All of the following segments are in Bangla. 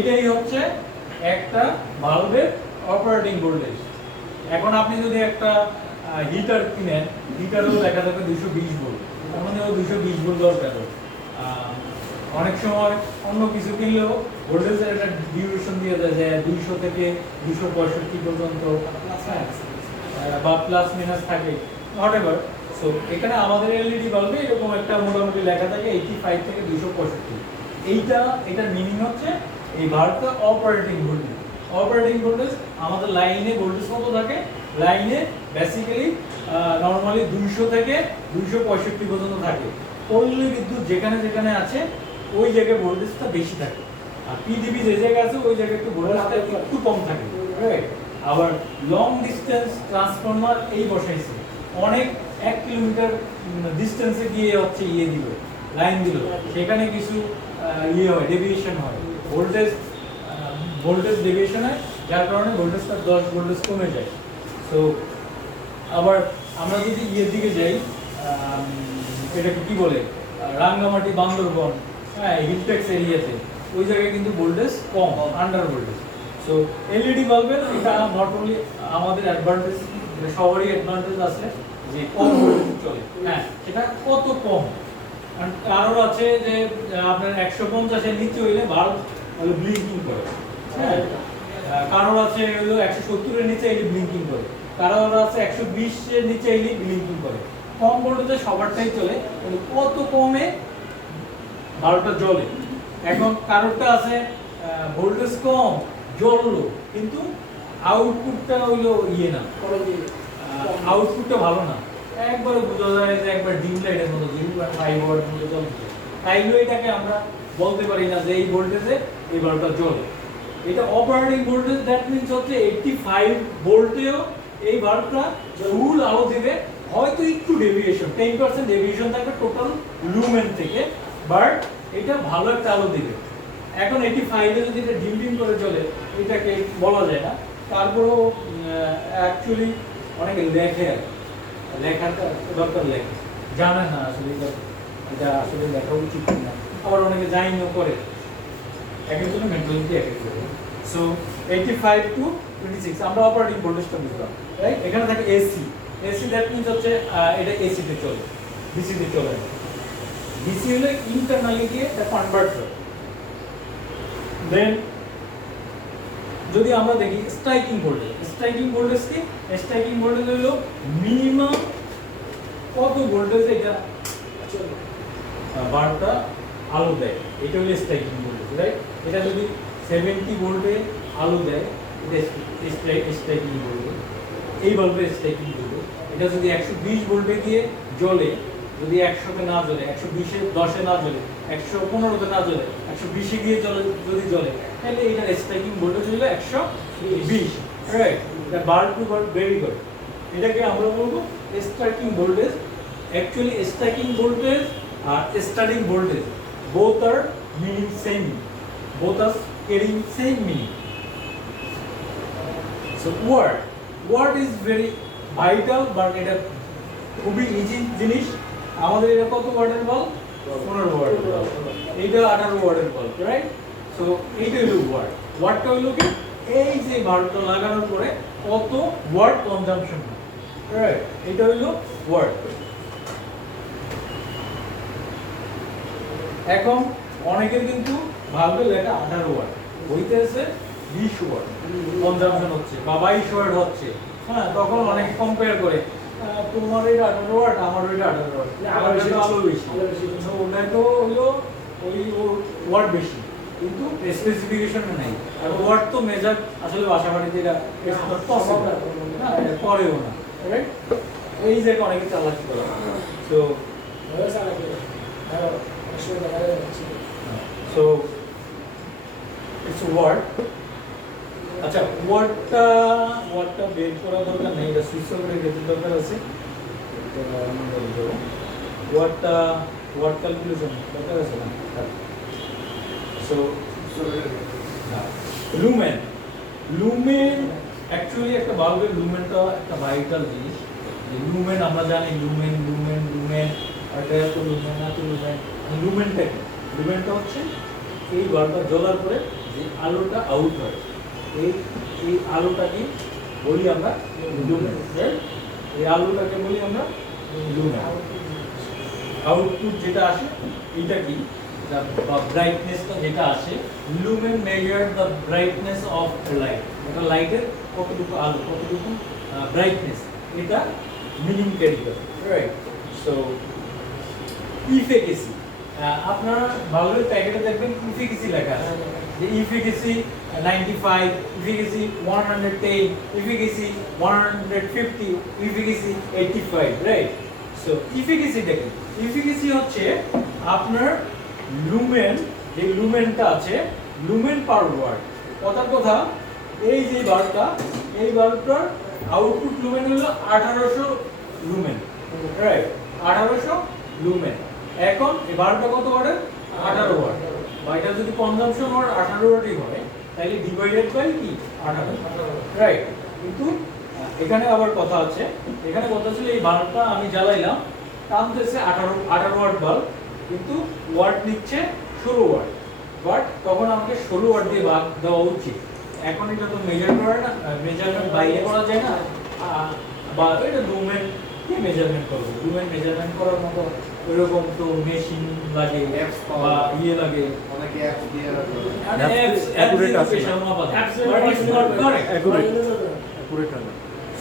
এটাই হচ্ছে একটা বাল্বের অপারেটিং ভোল্টেজ। এখন আপনি যদি একটা হিটার কিনেন, হিটারও দেখা যাবে 220 ভোল্ট, তার মানে 220 ভোল্ট দরকার। অনেক সময় অন্য কিছু কিনলেও ভোল্টেজের একটা ডিউরেশন দিয়ে দেয় যে 200 থেকে 265 পর্যন্ত বা প্লাস মাইনাস থাকে, হোয়াটএভার। সো এখানে আমাদের এলইডি বাল্বে এরকম একটা মোটামুটি লেখা থাকে 85 থেকে 265। এটার মিনিং হচ্ছে এই ভারতটা অপারেটিং ভোল্টেজ। অপারেটিং ভোল্টেজ আমাদের লাইনে ভোল্টেজ কত থাকে? লাইনে বেসিক্যালি নরমালি 200 থেকে 265 পর্যন্ত থাকে। পল্লী বিদ্যুৎ যেখানে যেখানে আছে ওই জায়গায় ভোল্টেজটা বেশি থাকে, আর পিডিবি যে জায়গায় আছে ওই জায়গায় একটু ভোল্টেজটা একটু কম থাকে, রাইট? আবার লং ডিসটেন্স ট্রান্সফরমার এই বসাইছে, অনেক 1 কিলোমিটার ডিসটেন্সে গিয়ে হচ্ছে দিল, লাইন দিল, সেখানে কিছু হয়, ডেভিয়েশন হয়, ভোল্টেজ ডেভিয়েশন হয়, যার কারণে ভোল্টেজটা 10 ভোল্টেজ কমে যায়। সো আবার আমরা যদি দিকে যাই, এটাকে কি বলে, রাঙ্গামাটি, বান্দরবন, হ্যাঁ, হিলটেক্স এরিয়াতে ওই জায়গায় কিন্তু ভোল্টেজ কম, আন্ডার ভোল্টেজ। সো এলইডি বাল্বের এটা নট অনলি আমাদের অ্যাডভান্টেজ, সবারই অ্যাডভান্টেজ আছে যে কম ভোল্টেজ চলে। হ্যাঁ, সেটা কত কম, কারোর আছে যে আপনার 150 এর নিচে হইলে বাল্ব ব্লিঙ্কিং করে, হ্যাঁ, কারোর আছে হলো 170 এর নিচে এলে ব্লিঙ্কিং করে, কারোর আছে 120 এর নিচে এলে ব্লিঙ্কিং করে। কম ভোল্টেজে সবারটাই চলে, কিন্তু কত কমে বাল্বটা জ্বলে। এখন কারোরটা আছে ভোল্টেজ কম, জ্বললো, কিন্তু আউটপুটটা হইলো না, আউটপুটটা ভালো না, একবারে বোঝা যায় যে একবার ডিম লাইটের মতো 0.5 ওয়াটের মতো জ্বলছে। তাইলে এটাকে আমরা বলতে পারি না যে এই ভোল্টেজে এই বাল্বটা জ্বলে। এটা অপারেটিং ভোল্টেজ, দ্যাট মিন্স হচ্ছে 85 ভোল্টেও এই বাল্বটা ফুল আলো দিবে, হয়তো একটু ডেভিয়েশন 10% ডেভিয়েশন থাকবে টোটাল লুমেন থেকে, বাট এটা ভালো একটা আলো দিবে। এখন 85 এ যদি এটা ডিম ডিম করে চলে, এটাকে বলা যায় না। তারপরেও অ্যাকচুয়ালি অনেকে লেখাটা দরকার, লেখে জানে না আসলে এটা আসলে লেখা উচিত না, আবার অনেকে জানিও করে, একজনের মেন্টালিটি এক এক করে। সো 85 টু 26 আমরা অপারেটিং ভোল্টেজটা বুঝলাম, রাইট? এখানে থাকে এসি। এসি দ্যাট মিন্স হচ্ছে এটা এসি তে চলে, ডিসি তে চলে না। ডিসি হলো ইন্টারনালি গিয়ে এটা কনভার্ট হয়। দেন যদি আমরা দেখি স্ট্রাইকিং ভোল্টেজ, স্ট্রাইকিং ভোল্টেজ কি? স্ট্রাইকিং ভোল্টেজ হলো মিনিমাম কত ভোল্টেজে এটা বাল্বটা আলো দেয়, এটা হলো স্ট্রাইকিং ভোল্টেজ, রাইট? এটা যদি 70 ভোল্টে আলো দেয়, এটা স্ট্রাইকিং ভোল্টেজ, এই বাল্বের স্ট্রাইকিং ভোল্টেজ। এটা যদি 120 ভোল্টে দিয়ে জ্বলে, যদি 100 তে না জ্বলে, 120 এ 10 এ না জ্বলে, 115 তে না জ্বলে, 120 এ গিয়ে যদি জ্বলে, তাহলে এটার স্ট্রাইকিং ভোল্টেজ হলো 120, right? The bulb to bulb very good. এটাকে আমরা বলবো striking voltage. Actually striking voltage আর starting voltage both are meaning same, both are carrying same meaning. So word is very vital, but এটা খুবই ইজি জিনিস। আমাদের এটা কত ওয়াটের বাল্ব? 15 ওয়াটের বাল্ব, এইটা 18 ওয়াটের বাল্ব, রাইট? সো এইটা হলো ওয়াটটা হলো কি, এই যে বাল্বটা লাগানোর পরে কত ওয়াট কনজাম্পশন হয়, রাইট? এটা হলো ওয়াট। এখন অনেকের কিন্তু বাল্বে লেখা 18 ওয়াট, বইতে আছে 20 ওয়াট কনজাম্পশন হচ্ছে বা 22 ওয়াট হচ্ছে, হ্যাঁ, তখন অনেকে কম্পেয়ার করে, তোমার এটা 18 ওয়াট, আমার এটা 18 ওয়াট, আমার এটা আলো বেশি, ওটা তো হলো ওই ওয়াট বেশি, কিন্তু স্পেসিফিকেশন নাই। আর ওয়াট তো মেজার আসলে বাসা বাড়িতে এটা পসিবল না, এটা করেও না, রাইট? এই যে অনেকে চালাকি করে। So so it's word. আচ্ছা, ওয়ার্ডটা বের করা দরকার নেই, এটা সুইচ করে রেখে দরকার আছে। ওয়ার্ড ক্যালকুলেশন দরকার আছে না। সো লুমেন অ্যাকচুয়ালি একটা বাল্বের লুমেনটা একটা ভাইটাল জিনিস। লুমেন আমরা জানি, লুমেন আর এটা তো লুমেনটা কি? লুমেনটা হচ্ছে এই বাল্বটা জ্বলার পরে যে আলোটা আউট হয়, এই এই আলোটাকে বলি আমরা লুমেন, রাইট? এই আলোটাকে বলি আমরা লুমেন। আউটপুট যেটা আসে এটা কি, বা ব্রাইটনেসটা যেটা আসে, lumen measure the brightness of light. এটা লাইটের কতটুকু আলো, কতটুকু ব্রাইটনেস, এটা মিনিং ক্যারি করে, রাইট? সো ইফিকেসি, আপনারা বাল্বের প্যাকেটে দেখবেন ইফিকেসি লেখা আছে, যে efficacy 95, efficacy 110, efficacy 150, efficacy 85, right? So ইফিকেসিটা কি? ইফিকেসি হচ্ছে আপনার লুমেন, যে লুমেনটা আছে, লুমেন পার ওয়াট। কথার কথা, এই যে বাল্বটা, এই বাল্বটার আউটপুট লুমেন হলো 1800 লুমেন, রাইট? 1800 লুমেন। এখন এই বাল্বটা কত ওয়াটের? 18 ওয়াট। বা এটা যদি কনজাম্পশন ওয়াট 18 ওয়াটই হয়, তাহলে ডিভাইডেড বাই কি 18, রাইট? কিন্তু এখানে আবার কথা আছে, এখানে কথা ছিল এই বাল্বটা আমি জ্বালাইলাম, টানতেছে 18 ওয়াট বাল্ব, কিন্তু ওয়াট নিচ্ছে 16 ওয়াট। বাট তখন আমাকে 16 ওয়াট দিয়ে ভাগ দেওয়া উচিত। এখন এটা তো মেজার করে না, মেজারমেন্ট বাইরে করা যায় না, বা এটা লুমেন দিয়ে মেজারমেন্ট করবো। লুমেন মেজারমেন্ট করার মতো এরকম তো মেশিন লাগে বা ইয়ে লাগে, অনেকে অ্যাপস দিয়ে রাখে। অ্যাপস অ্যাকুরেট আছে, but it's not correct, accurate না।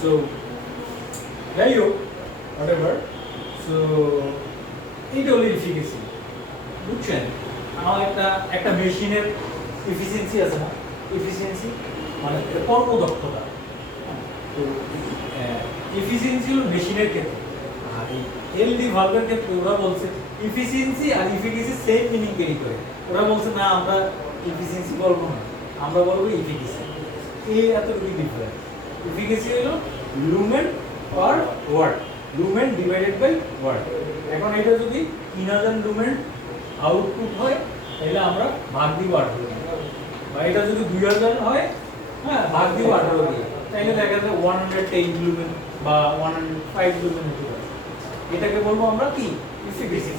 সো যাই হোক, হোয়াটএভার। সো এইটা হলো এফিকেসি, বুঝছেন? আমার একটা মেশিনের এফিসিয়েন্সি আছে না, এফিসিয়েন্সি মানে কর্মদক্ষতা। তো এফিসিয়েন্সি হলো মেশিনের ক্ষেত্রে, আর এই এলডি ভালভের ক্ষেত্রে ওরা বলছে এফিসিয়েন্সি আর এফিকেসি সেম মিনিং ক্যারি করে। ওরা বলছে না, আমরা এফিসিয়েন্সি বলবো না, আমরা বলবো এফিকেসি। এই এতটুকু ডিফারেন্স। এফিকেসি হলো lumen per watt, lumen divided by watt. এখন এটা যদি 3000 লুমেন আউটপুট হয়, তাহলে আমরা ভাগ দিব 18 দিয়ে। বা এটা যদি 2000 হয়, হ্যাঁ, ভাগ দিব 18 দিয়ে, তাহলে দেখা যায় 110 লুমেন বা 105 লুমেন হতে পারে। এটাকে বলবো আমরা কি, এফিকেসি।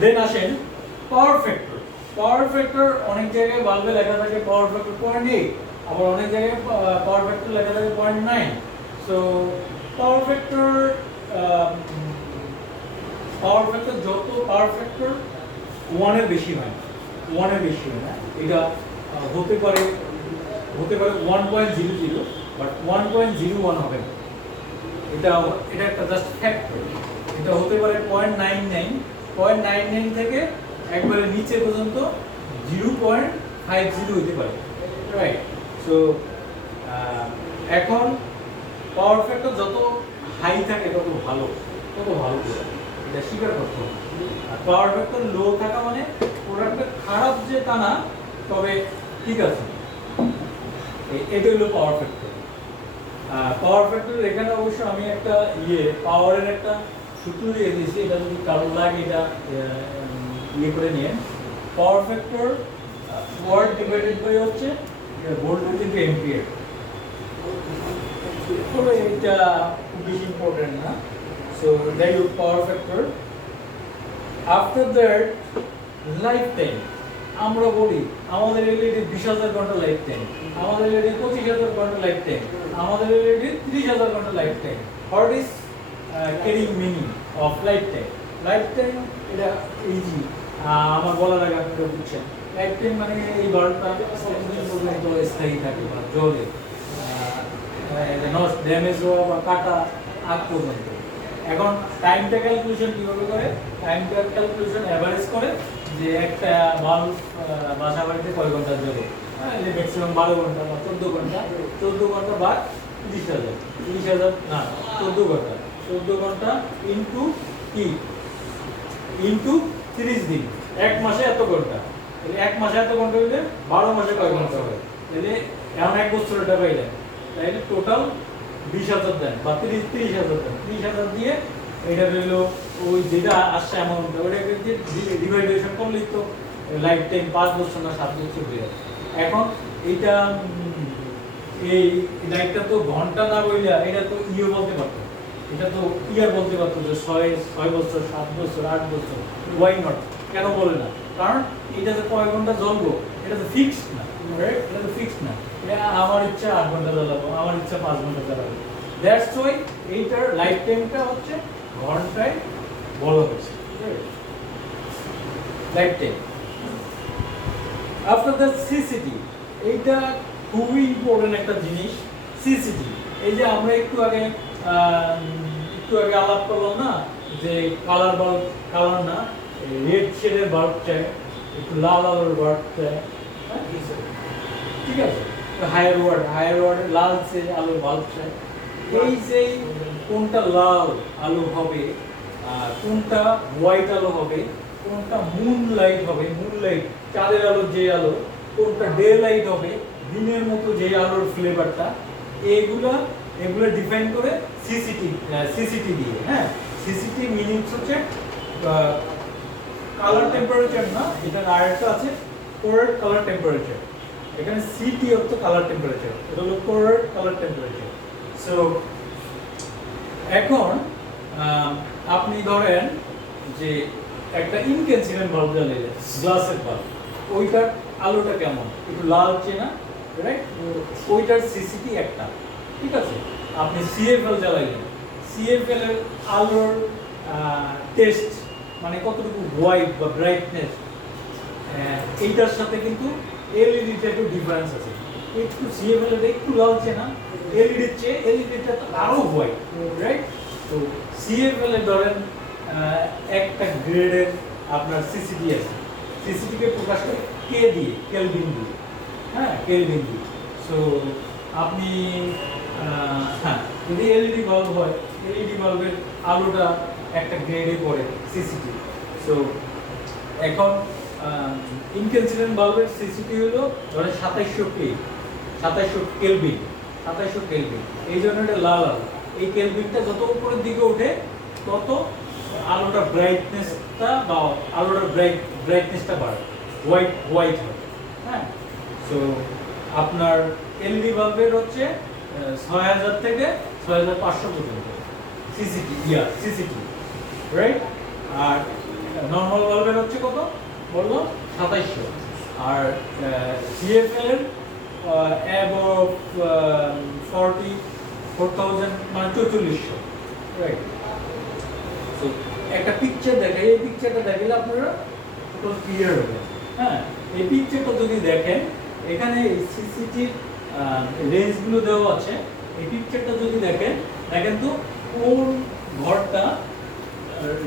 দেন আসেন পাওয়ার ফ্যাক্টর। পাওয়ার ফ্যাক্টর অনেক জায়গায় বাল্বে লেখা থাকে পাওয়ার ফ্যাক্টর 0.8, আবার অনেক জায়গায় পাওয়ার ফ্যাক্টর লেখা থাকে 0.9। সো পাওয়ার ফ্যাক্টর যত পাওয়ার ফ্যাক্টর 1 এর বেশি হয়, 1 এর বেশি হয় না, এটা হতে পারে 1.00, বাট 1.01 হবে না। এটা একটা জাস্ট ফ্যাক্টর। এটা হতে পারে 0.99 থেকে একবারে নিচে পর্যন্ত 0.50 হতে পারে, রাইট? সো এখন পাওয়ার ফ্যাক্টর যত হাই থাকে তত ভালো, এটা স্বীকার করতে হবে। আর পাওয়ার ফ্যাক্টর লো থাকা মানে প্রোডাক্টটা খারাপ যে তা না, তবে ঠিক আছে, এটা হলো পাওয়ার ফ্যাক্টর। পাওয়ার ফ্যাক্টর এখানে অবশ্য আমি একটা পাওয়ারের একটা সূত্র দিয়ে দিয়েছি, এটা যদি কারো লাগে এটা করে নিয়ে। Power factor watt divided by হচ্ছে ভোল্টেজ ইনটু এম্পিয়ার। তবে এটা খুব বেশি ইম্পর্টেন্ট না। সো যাই হোক, power factor. After that life time, আমরা বলি আমাদের এলইডি 20,000 ঘন্টা লাইফ টাইম, আমাদের এলইডি 25,000 ঘন্টা লাইফ টাইম, আমাদের এলইডি 30,000 ঘন্টা life time. What is carrying meaning of life time? Life time এটা ইজি, আমার বলার আগে আপনারা বুঝছেন। লাইফ টাইম মানে এই বাল্বটা কতদিন পর্যন্ত স্থায়ী থাকে বা জ্বলে, নষ্ট ড্যামেজ হওয়া বা কাটা আগ পর্যন্ত। এখন টাইমটা ক্যালকুলেশন কীভাবে করে? টাইমটা ক্যালকুলেশন অ্যাভারেজ করে যে একটা বাল্ব বাসা বাড়িতে কয় ঘন্টা জ্বলে, ম্যাক্সিমাম 12 ঘন্টা বা 14 ঘন্টা, 14 ঘন্টা বা 30,000 না 14 ঘন্টা, 14 ঘন্টা ইন্টু কি, ইন্টু 30 দিন, এক মাসে এত ঘন্টা। তাহলে এক মাসে এত ঘন্টা হইলে 12 মাসে কয় ঘন্টা হয়? তাহলে এখন এক বছর এটা পাইলেন, তাহলে টোটাল 20,000 দেন বা 30,000 দেন। 30,000 দিয়ে এটা রইলো ওই যেটা আসছে অ্যামাউন্টটা, ওটাকে দিয়ে ডিভাইডেশন করলেই তো লাইফ টাইম 5 বছর না 7 বছর হয়ে যাবে। এখন এইটা এই লাইফটা তো ঘন্টা না বইলা এটা তো বলতে পারতো, এটা তো ইয়ার বলতে পারতো যে 6 বছর 7 বছর 8 বছর, ওয়াই নট? কেন বলে না? কারণ এটা যে কয় ঘন্টা জ্বলবো এটা তো ফিক্সড না, রাইট? এটা তো ফিক্সড না, এটা আমার ইচ্ছা 8 ঘন্টা জ্বালাবো, আমার ইচ্ছা 5 ঘন্টা জ্বালাবো। দ্যাটস ওয়াই এইটার লাইফ টাইমটা হচ্ছে ঘন্টায় বলা হয়েছে, লাইফ টাইম। আফটার দ্যাট সিসিটি, এইটা খুবই ইম্পর্টেন্ট একটা জিনিস। সিসিটি, এই যে আমরা একটু আগে আলাপ করলাম না যে কালার বাল্ব, কালার না রেড শেডের বাল্ব চাই, একটু লাল আলোর বাল্ব চাই, হ্যাঁ? ঠিক আছে, হায়ার ওয়ার্ডের লালচে আলোর বাল্ব চাই। এই যে কোনটা লাল আলো হবে, কোনটা হোয়াইট আলো হবে, কোনটা মুন লাইট হবে, মুন লাইট চাঁদের আলোর যে আলো, কোনটা ডে লাইট হবে দিনের মতো যে আলোর ফ্লেভারটা, এগুলো ডিফাইন করে সিসিটি দিয়ে। হ্যাঁ, সিসিটি মিনিংস হচ্ছে কালার টেম্পারেচার না, এটা আরেকটা আছে কোরেড কালার টেম্পারেচার। এখানে সিটি অর্থ কালার টেম্পারেচার, এটা হলো কোরেড কালার টেম্পারেচার। সো এখন আপনি ধরেন যে একটা ইনক্যান্সিডেন্ট বাল্ব জ্বালিয়ে, গ্লাসের বাল্ব, ওইটার আলোটা কেমন, একটু লালচে না, রাইট? ওইটার সিসিটি একটা, ঠিক আছে। আপনি সিএফএল জ্বালাইলেন, সিএফএল এর আলোর টেস্ট মানে কতটুকু হোয়াইট বা ব্রাইটনেস, এইটার সাথে কিন্তু এলইডিটা একটু ডিফারেন্স আছে। একটু সিএফএল এর একটু লালচে না, এলইডির চেয়ে এলইডিটা তো আরো হোয়াইট, রাইট? তো সিএফএল এর ধরেন একটা গ্রেডের আপনার সিসিটি আছে, সিসিটিকে প্রকাশ করে কে দিয়ে, কেলভিন দিয়ে, হ্যাঁ, কেলভিন দিয়ে। সো আপনি হ্যাঁ, যদি এলইডি বাল্ব হয়, এলইডি বাল্বের আলোটা একটা গ্রেডে পড়ে সিসিটি। সো এখন ইনক্যান্সিডেন্ট বাল্বের সিসিটি হলো ধরেন 2700 কেলভিন, 2700 কেলভিন। এই জন্য এটা লাল আলো। এই কেলভিনটা যত উপরের দিকে ওঠে তত আলোটা ব্রাইটনেসটা বা আলোটার ব্রাইটনেসটা বাড়ে, হোয়াইট হয়। হ্যাঁ, সো আপনার এলইডি বাল্বের হচ্ছে 6000 থেকে 6500 পর্যন্ত সিসিটি, রাইট? আর নরমাল বাল্বের হচ্ছে কত বললো? 2700। আর সিএফএল এর অ্যাবভ 4000 মানে 4400, রাইট? তো একটা পিকচার দেখাই, এই পিকচারটা দেখলে আপনারা টোটাল ক্লিয়ার হবে। হ্যাঁ, এই পিকচারটা যদি দেখেন, এখানে সিসিটির রেঞ্জগুলো দেওয়া আছে। এই পিকচারটা যদি দেখেন তো কোন ঘরটা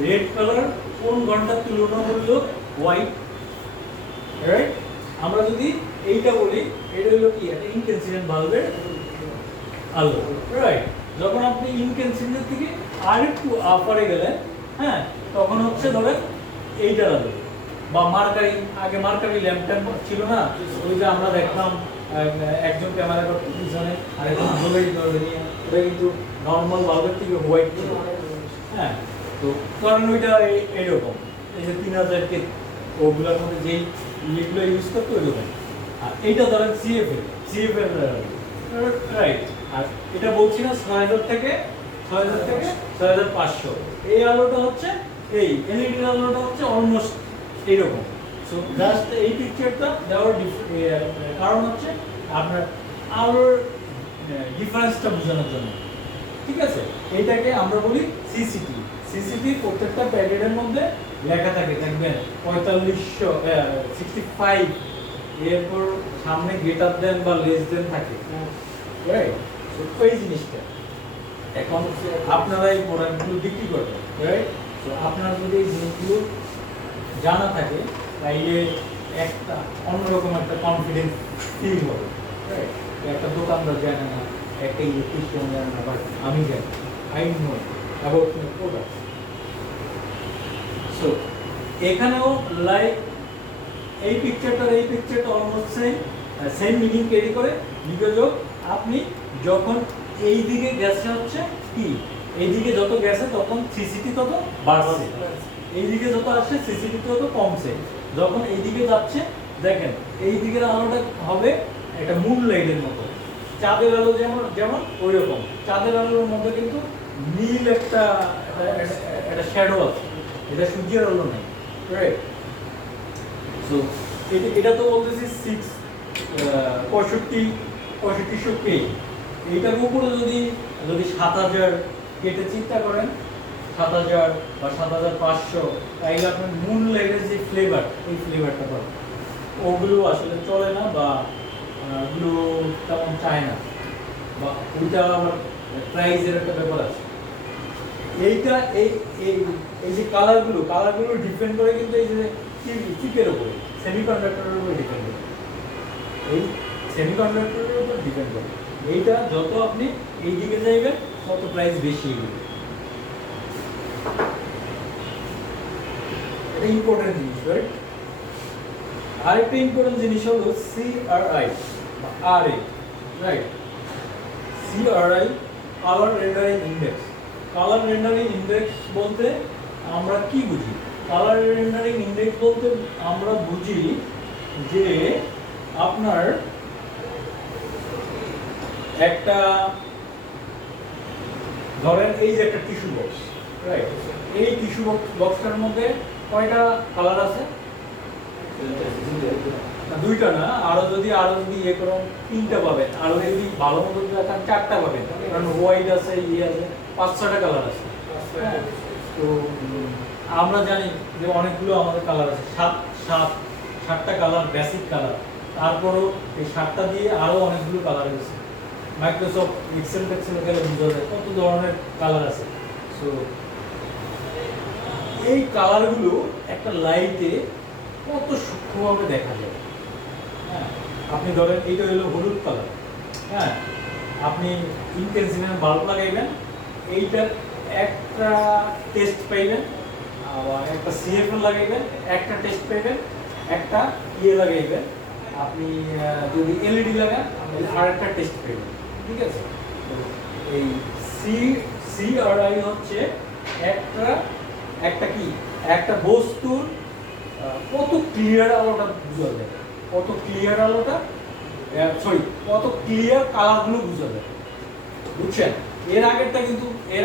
রেড কালার, কোন ঘরটার তুলনামূলক হোয়াইট, রাইট? আমরা যদি এইটা বলি, এটা হলো কি একটা ইনক্যান্সিডেন্ট বাল্বের আলো, রাইট? যখন আপনি ইনক্যান্সিডেন্ট থেকে আরেকটু আপারে গেলেন, হ্যাঁ, তখন হচ্ছে ধরেন এইটার আলো বা মার্কারি, আগে মার্কারি ল্যাম্প ছিল না, ওই যে আমরা দেখলাম একজন ক্যামেরা করতে পিছনে আরেকজন ধরে নিয়ে, ওটা কিন্তু নর্মাল বাল্বের থেকে হোয়াইট ছিল। হ্যাঁ, তো কারণ ওইটা এইরকম, এই যে 3000 কে ওগুলোর মধ্যে যেই ইয়েগুলো ইউজ করতে ওইরকম। আর এইটা ধরেন সিএফএল, রাইট? আর এটা বলছি না 6000 থেকে 6500। এই আলোটা হচ্ছে এই এলইডি আলোটা হচ্ছে অলমোস্ট এইরকম। সো জাস্ট এই পিকচারটা দেওয়ার কারণ হচ্ছে আপনার আলোর ডিফারেন্সটা বোঝানোর জন্য, ঠিক আছে? এইটাকে আমরা বলি সিসিটি। প্রত্যেকটা প্যাকেটের মধ্যে লেখা থাকে, দেখবেন 65, এরপর সামনে গ্রেটার দেন বা লেস দেন থাকে, রাইট? ওই জিনিসটা এখন আপনারা এই প্রোডাক্টগুলো বিক্রি করবেন, রাইট? তো আপনার যদি এই জিনিসগুলো জানা থাকে তাইলে একটা অন্যরকম একটা কনফিডেন্স ফিল হবে, রাইট? একটা দোকানদার জানে না, একটা ইলেকট্রিশিয়ান জানে না, বাট আমি জানি, I know about my product. So এখানেও লাইক এই পিকচারটা অলমোস্ট সেম মিনিং ক্যারি করে, বিকজ অফ আপনি যখন এই দিকে গেছে হচ্ছে কি, এই দিকে যত গেছে তখন সিসিটি তত বাড়ছে, এই দিকে যত আসছে সিসিটি তত কমছে। যখন এই দিকে যাচ্ছে দেখেন এই দিকের আলোটা হবে একটা মুন লাইটের মতো, চাঁদের আলো যেমন ওই রকম। চাঁদের আলোর মধ্যে কিন্তু নীল একটা শ্যাডো আছে, এটা সূর্যের আলো নেই, রাইট? সো এটা তো বলতেছি 6500K। এইটার উপরে যদি 7000 কেটে চিন্তা করেন, 7000 বা 7500, তাইলে আপনার মুন লাইটের যে ফ্লেভার, এই ফ্লেভারটা পাবেন। ওগুলো আসলে চলে না বা ওগুলো তেমন চায় না, বা ওইটা আমার প্রাইসের একটা ব্যাপার আছে। এইটা এই এই এই যে কালারগুলো ডিপেন্ড করে কিন্তু এই যে চিপের উপরে, সেমিকন্ডাক্টরের উপরে ডিপেন্ড করে, এই সেমিকন্ডাক্টরের উপর ডিপেন্ড করে। এইটা যত আপনি এই দিকে যাইবেন তত প্রাইস বেশি হবে। এটা ইম্পর্টেন্ট জিনিস, রাইট? আরেকটা ইম্পর্টেন্ট জিনিস হলো CRI বা RA, right? CRI, colour rendering index. Colour rendering index বলতে আমরা কি বুঝি? কালার রেন্ডারিং ইন্ডেক্স বলতে আমরা বুঝি যে আপনার একটা, ধরেন এই যে একটা টিস্যু বক্স, রাইট? এই টিস্যু বক্সটার মধ্যে কয়টা কালার আছে? দুইটা না, আরো যদি ইয়ে করো 3টা পাবেন, আরো যদি ভালো মতো দেখান 4টা পাবেন, কারণ হোয়াইট আছে, আছে 5-6টা কালার আছে। হ্যাঁ, তো আমরা জানি যে অনেকগুলো আমাদের কালার আছে, 7টা কালার, বেসিক কালার। তারপরও এই 7টা দিয়ে আরো অনেকগুলো কালার আছে। মাইক্রোসফট এক্সেল টেক্সেল গেলে বোঝা যায় কত ধরনের কালার আছে। সো এই কালারগুলো একটা লাইটে কত সূক্ষ্মভাবে দেখা যায়। হ্যাঁ, আপনি ধরেন এইটা হলো হলুদ কালার, হ্যাঁ, আপনি ইনকেন্সিডেন্ট বাল্ব লাগাইবেন, এইটার একটা টেস্ট পাইবেন, আবার একটা CFL লাগাইবেন, একটা টেস্ট পাইবেন, একটা লাগাইবেন, আপনি যদি LED লাগান আরেকটা টেস্ট পাইবেন, ঠিক আছে? এই CRI হচ্ছে একটা বস্তুর কত ক্লিয়ার আলোটা বোঝা যায়, কত ক্লিয়ার কালারগুলো বোঝা যায়, বুঝছেন? এর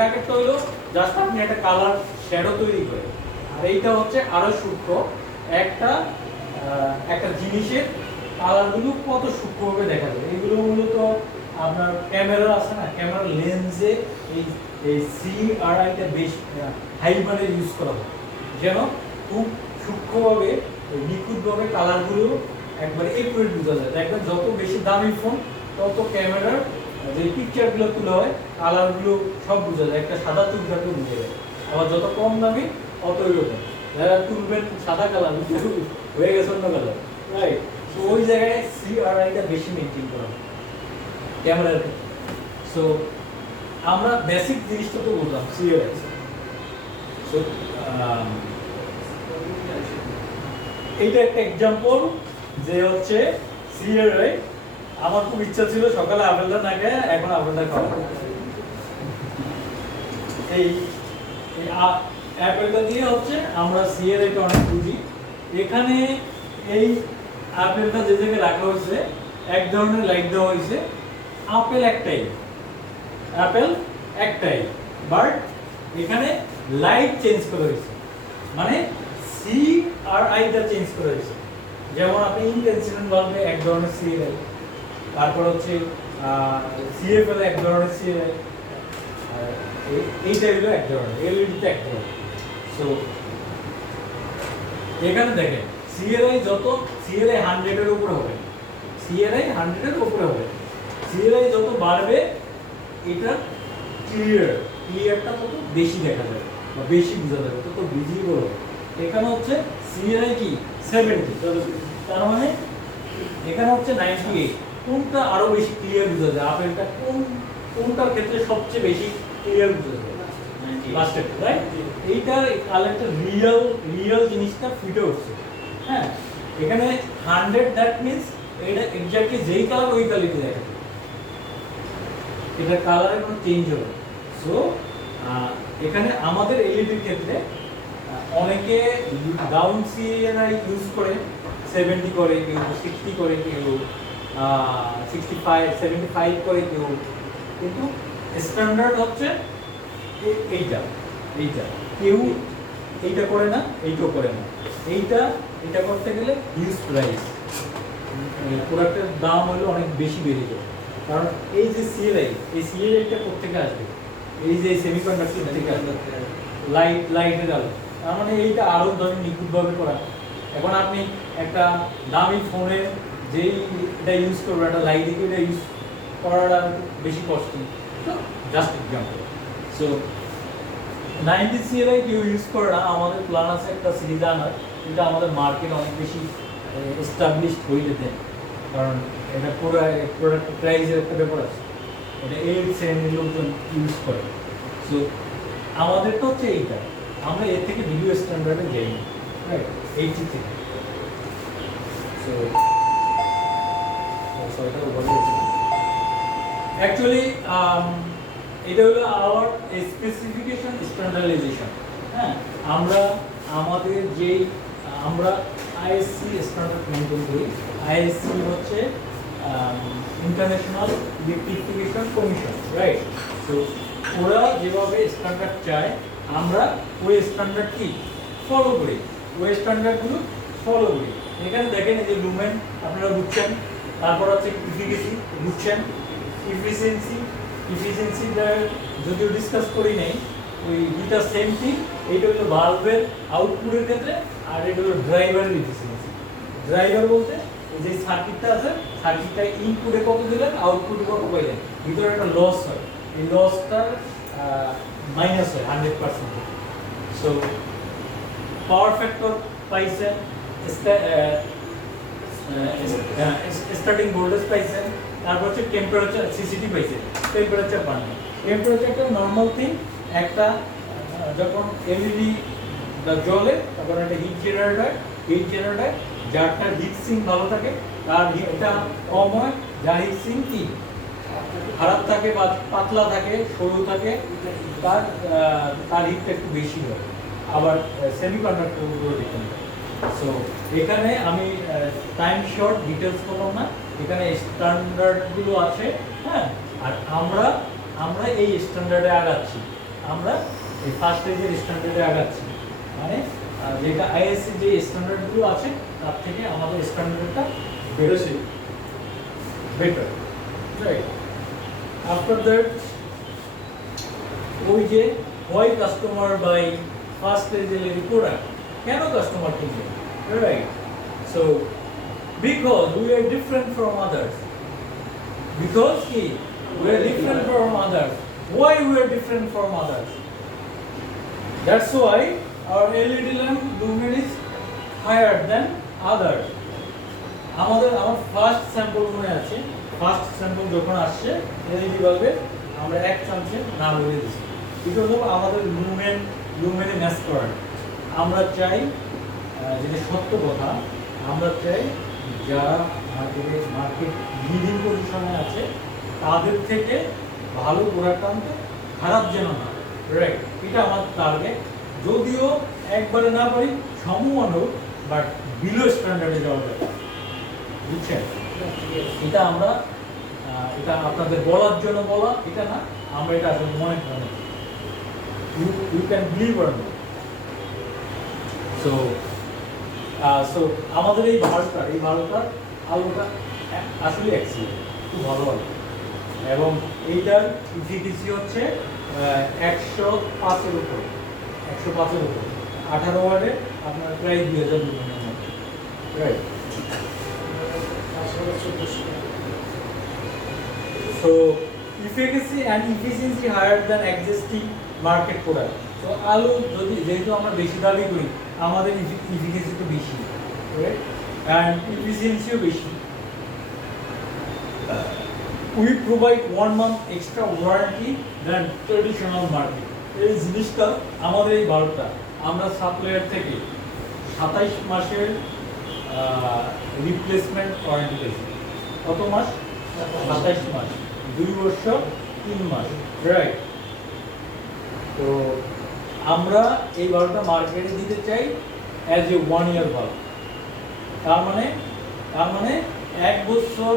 আগেরটা হলো জাস্ট আপনি একটা কালার শ্যাডো তৈরি করেন, আর এইটা হচ্ছে আরো সূক্ষ্ম একটা জিনিসের কালারগুলো কত সূক্ষ্মভাবে দেখা যায়। এগুলো মূলত আপনার ক্যামেরা আছে না, ক্যামেরার লেন্সে এই CRI-টা বেশ হাই মানের ইউজ করা হয়, যেন খুব সূক্ষ্মভাবে নিখুঁতভাবে কালারগুলো একবারে একুরেট বোঝা যায়। দেখবেন যত বেশি দামি ফোন তত ক্যামেরার যে পিকচারগুলো তোলা হয় কালারগুলো সব বোঝা যায়, একটা সাদা চুলটাকে বুঝে যায়। আবার যত কম দামি অতই রকম, যারা তুলবেন সাদা কালার হয়ে গেছে অন্য কালার, রাইট? তো ওই জায়গায় CRI-টা বেশি মেনটেন করা হয় ক্যামেরার। সো আমরা বেসিক জিনিসটা তো বললাম CRI। সো এইটা একটা এক্সাম্পল যে হচ্ছে CRI। আমার খুব ইচ্ছা ছিল সকালে আপেলটা না খেয়ে এখন আপেলটা খাওয়া। এই আপেলটা দিয়ে হচ্ছে আমরা CRI-টা অনেক বুঝি। এখানে এই আপেলটা যে জায়গায় রাখা হয়েছে এক ধরনের লাইট দেওয়া হয়েছে, আপেল একটাই, বাট এখানে লাইট চেঞ্জ করা হয়েছে, মানে CRI-টা চেঞ্জ করা হয়েছে। যেমন আপনি ইনকেন্সিডেন্ট বাল্বে এক ধরনের CRI, তারপর হচ্ছে CFL এক ধরনের CRI, এইটা হলো এক ধরনের, LED-তে এক ধরনের। সো এখানে দেখেন CRI 100-এর উপরে হবে, CRI 100-এর উপরে হবে। CRI যত বাড়বে এটা ক্লিয়ারটা তত বেশি দেখা যাবে বা বেশি বোঝা যাবে, তত ভিজিবল হবে। এখানে হচ্ছে CRI কি 70, তার মানে এখানে হচ্ছে 98। কোনটা আরো বেশি ক্লিয়ার বোঝা যায়? আপেলটা কোনটার ক্ষেত্রে সবচেয়ে বেশি ক্লিয়ার বোঝা যায়? লাস্টের, রাইট? এইটার কালারটা রিয়েল জিনিসটা ফুটে উঠছে। হ্যাঁ, এখানে 100, দ্যাট মিন্স এটা এক্স্যাক্টলি যেই কালার ওই কালারই দেখা যায়, এটা কালারে কোনো চেঞ্জ হবে। সো এখানে আমাদের LED-র ক্ষেত্রে অনেকে ডাউন CRI ইউজ করে, 70 করে, কেউ 60 করে, কেউ 65-75 করে, কেউ, কিন্তু স্ট্যান্ডার্ড হচ্ছে এইটা কেউ এইটা করে না, এইটাও করে না, এইটা এটা করতে গেলে হিউজ প্রাইস, প্রোডাক্টের দাম হলো অনেক বেশি বেড়ে যায়। কারণ এই যে সিএলআই, এই সিএলআইটা কোথেকে আসবে? এই যে সেমিকন্ডাক্টর থেকে আসবে, লাইটের আলো। তার মানে এইটা আরও ধরেন নিখুঁতভাবে করা। এখন আপনি একটা দামি ফোনে যেই এটা ইউজ করবেন, একটা লাইটিং এটা ইউজ করাটা বেশি কস্টলি। তো জাস্ট এক্সাম্পল। সো 90 সিএলআই কেউ ইউজ করে না, আমাদের প্ল্যান আছে একটা সিরিজ আনার, এটা আমাদের মার্কেট অনেক বেশি এস্টাবলিশড হয়ে যেতে, কারণ এটা পুরো প্রোডাক্ট প্রাইসের একটা ব্যাপার আছে, এটা এই শ্রেণীর লোকজন ইউজ করে। সো আমাদের তো হচ্ছে এইটা, আমরা এর থেকে ভিডিও স্ট্যান্ডার্ডে যাই না, রাইট? 80 থেকে। সো অ্যাকচুয়ালি এটা হলো আওয়ার স্পেসিফিকেশন স্ট্যান্ডার্ডাইজেশন। হ্যাঁ, আমরা আমাদের যেই আমরা আইএসসি স্ট্যান্ডার্ড মেনটেন করি। আইএসসি হচ্ছে ইন্টারন্যাশনাল ইলেকট্রিফিকেশন কমিশন, রাইট? তো ওরা যেভাবে স্ট্যান্ডার্ড চায় আমরা ওই স্ট্যান্ডার্ডটি ফলো করি, ওই স্ট্যান্ডার্ডগুলো ফলো করি। এখানে দেখেন এই যে লুমেন আপনারা বুঝছেন, তারপর হচ্ছে ইফিকেসি বুঝছেন, ইফিসিয়েন্সিটা যদিও ডিসকাস করি নাই, ওই দুইটা সেম থিং। এইটা হলো ভালভের আউটপুটের ক্ষেত্রে, আর এটা হলো ড্রাইভারের ইফিসিয়েন্সি। ড্রাইভার বলতে যে সার্কিটটা আছে, সার্কিটটা ইনপুটে কত দিলেন, আউটপুটে কত পাইলেন, ভিতরে একটা লস হয়, এই লসটা মাইনাস হয় 100%। সো পাওয়ার ফ্যাক্টর পাইছেন, স্টার্টিং ভোল্টেজ পাইছেন, তারপর হচ্ছে টেম্পারেচার, সিসিটি পাইছেন, টেম্পারেচার বাড়বে। টেম্পারেচারটা নর্মাল থিং, একটা যখন এলইডি জ্বলে তখন একটা হিট জেনারেট হয়, যারটা হিট সিং ভালো থাকে তার হিটটা কম হয়, যার হিট সিং কি খারাপ থাকে বা পাতলা থাকে, সরু থাকে, তার হিটটা একটু বেশি হয়। আবার সেমিকন্ডাক্টর উপরে ডিপেন্ড করে। সো এখানে আমি টাইম শর্ট ডিটেলস করলাম না, এখানে স্ট্যান্ডার্ডগুলো আছে। হ্যাঁ, আর আমরা এই স্ট্যান্ডার্ডে আগাচ্ছি, আমরা এই ফার্স্ট স্টেজের স্ট্যান্ডার্ডে আগাচ্ছি, মানে যেটা আইএসসি যে স্ট্যান্ডার্ডগুলো আছে তার থেকে আমাদের স্ট্যান্ডার্ডটা বেটার, রাইট? আফটার দ্যাট ওই যে হোয়াই কাস্টমার বাই ফার্স্ট স্টেজের প্রোডাক্ট, কেন কাস্টমার কিনবে, right? So because we are different from others, because কি we are different from others. Why we are different from others? That's why our LED lamp lumen is higher than others. আমার ফার্স্ট স্যাম্পল মনে আছে, ফার্স্ট স্যাম্পল যখন আসছে এলইডি বাল্বে আমরা এক চান্সে না বলে দিচ্ছি, এটা হলো আমাদের লুমেনে ম্যাচ করার। আমরা চাই, যেটা সত্য কথা, আমরা চাই যারা মার্কেট লিডিং পজিশনে আছে তাদের থেকে ভালো প্রোডাক্ট আনতে, খারাপ যেন না, রাইট? এটা আমার টার্গেট। যদিও একবারে না পারি সমমান হোক, বাট বিলো স্ট্যান্ডার্ডে যাওয়া যায়, বুঝছেন? এটা আমরা এটা আপনাদের বলার জন্য বলা, এটা না, আমরা এটা আসলে মনে করি, you can believe or not. So আমাদের এই ভারতটার আলোটা আসলে এক্সিলেন্ট, খুব ভালো আলো, এবং এইটার ইফিকেসি হচ্ছে 105-এর উপরে, 105-এর উপরে, 18 ওয়ার্ডে আপনার প্রায় 2000 লুমেনের মতো, right? So efficacy and efficiency higher than existing market product. So আলু যদি যেহেতু আমরা বেশি দাবি করি, আমাদের ইফিকেসি তো বেশি, রাইট? and efficiency ও বেশি। We provide 1 month extra warranty than traditional market. এই জিনিসটা আমাদের এই ভারতটা, আমরা সাপ্লায়ার থেকে 27 মাসের রিপ্লেসমেন্ট ওয়ারেন্টি পেয়েছি। কত মাস? 27 মাস, 2 বছর 3 মাস, রাইট? তো আমরা এই ভারতটা মার্কেটে দিতে চাই অ্যাজ এ 1 year ভারত। তার মানে 1 বছর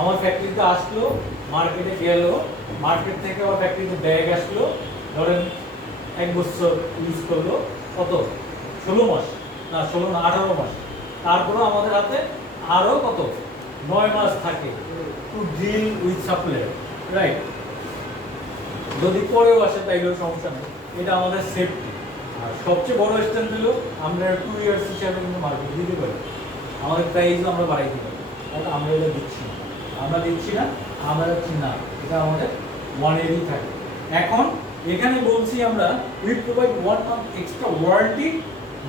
আমার ফ্যাক্টরিতে আসলো, মার্কেটে গেল, মার্কেট থেকে আবার ফ্যাক্টরিতে ব্যাগ আসলো, ধরেন 1 বছর ইউজ করলো, কত? 16 মাস, না 16 না 18 মাস, তারপরে আমাদের হাতে আরো কত 9 মাস থাকে to deal with supplier, right? যদি পরেও আসে তাইলেও সমস্যা নেই, এটা আমাদের সেফটি। আর সবচেয়ে বড় স্ট্রেংথ হলো আমরা 2 ইয়ার্স হিসাবে কিন্তু মার্কেট দিতে পারি, আমাদের প্রাইসও আমরা বাড়াই দিতে পারি। কারণ আমরা এটা দিচ্ছি না, আমরা যাচ্ছি না, এটা আমাদের 1 ইয়ারই থাকে। এখন এখানে বলছি আমরা we provide 1 month extra warranty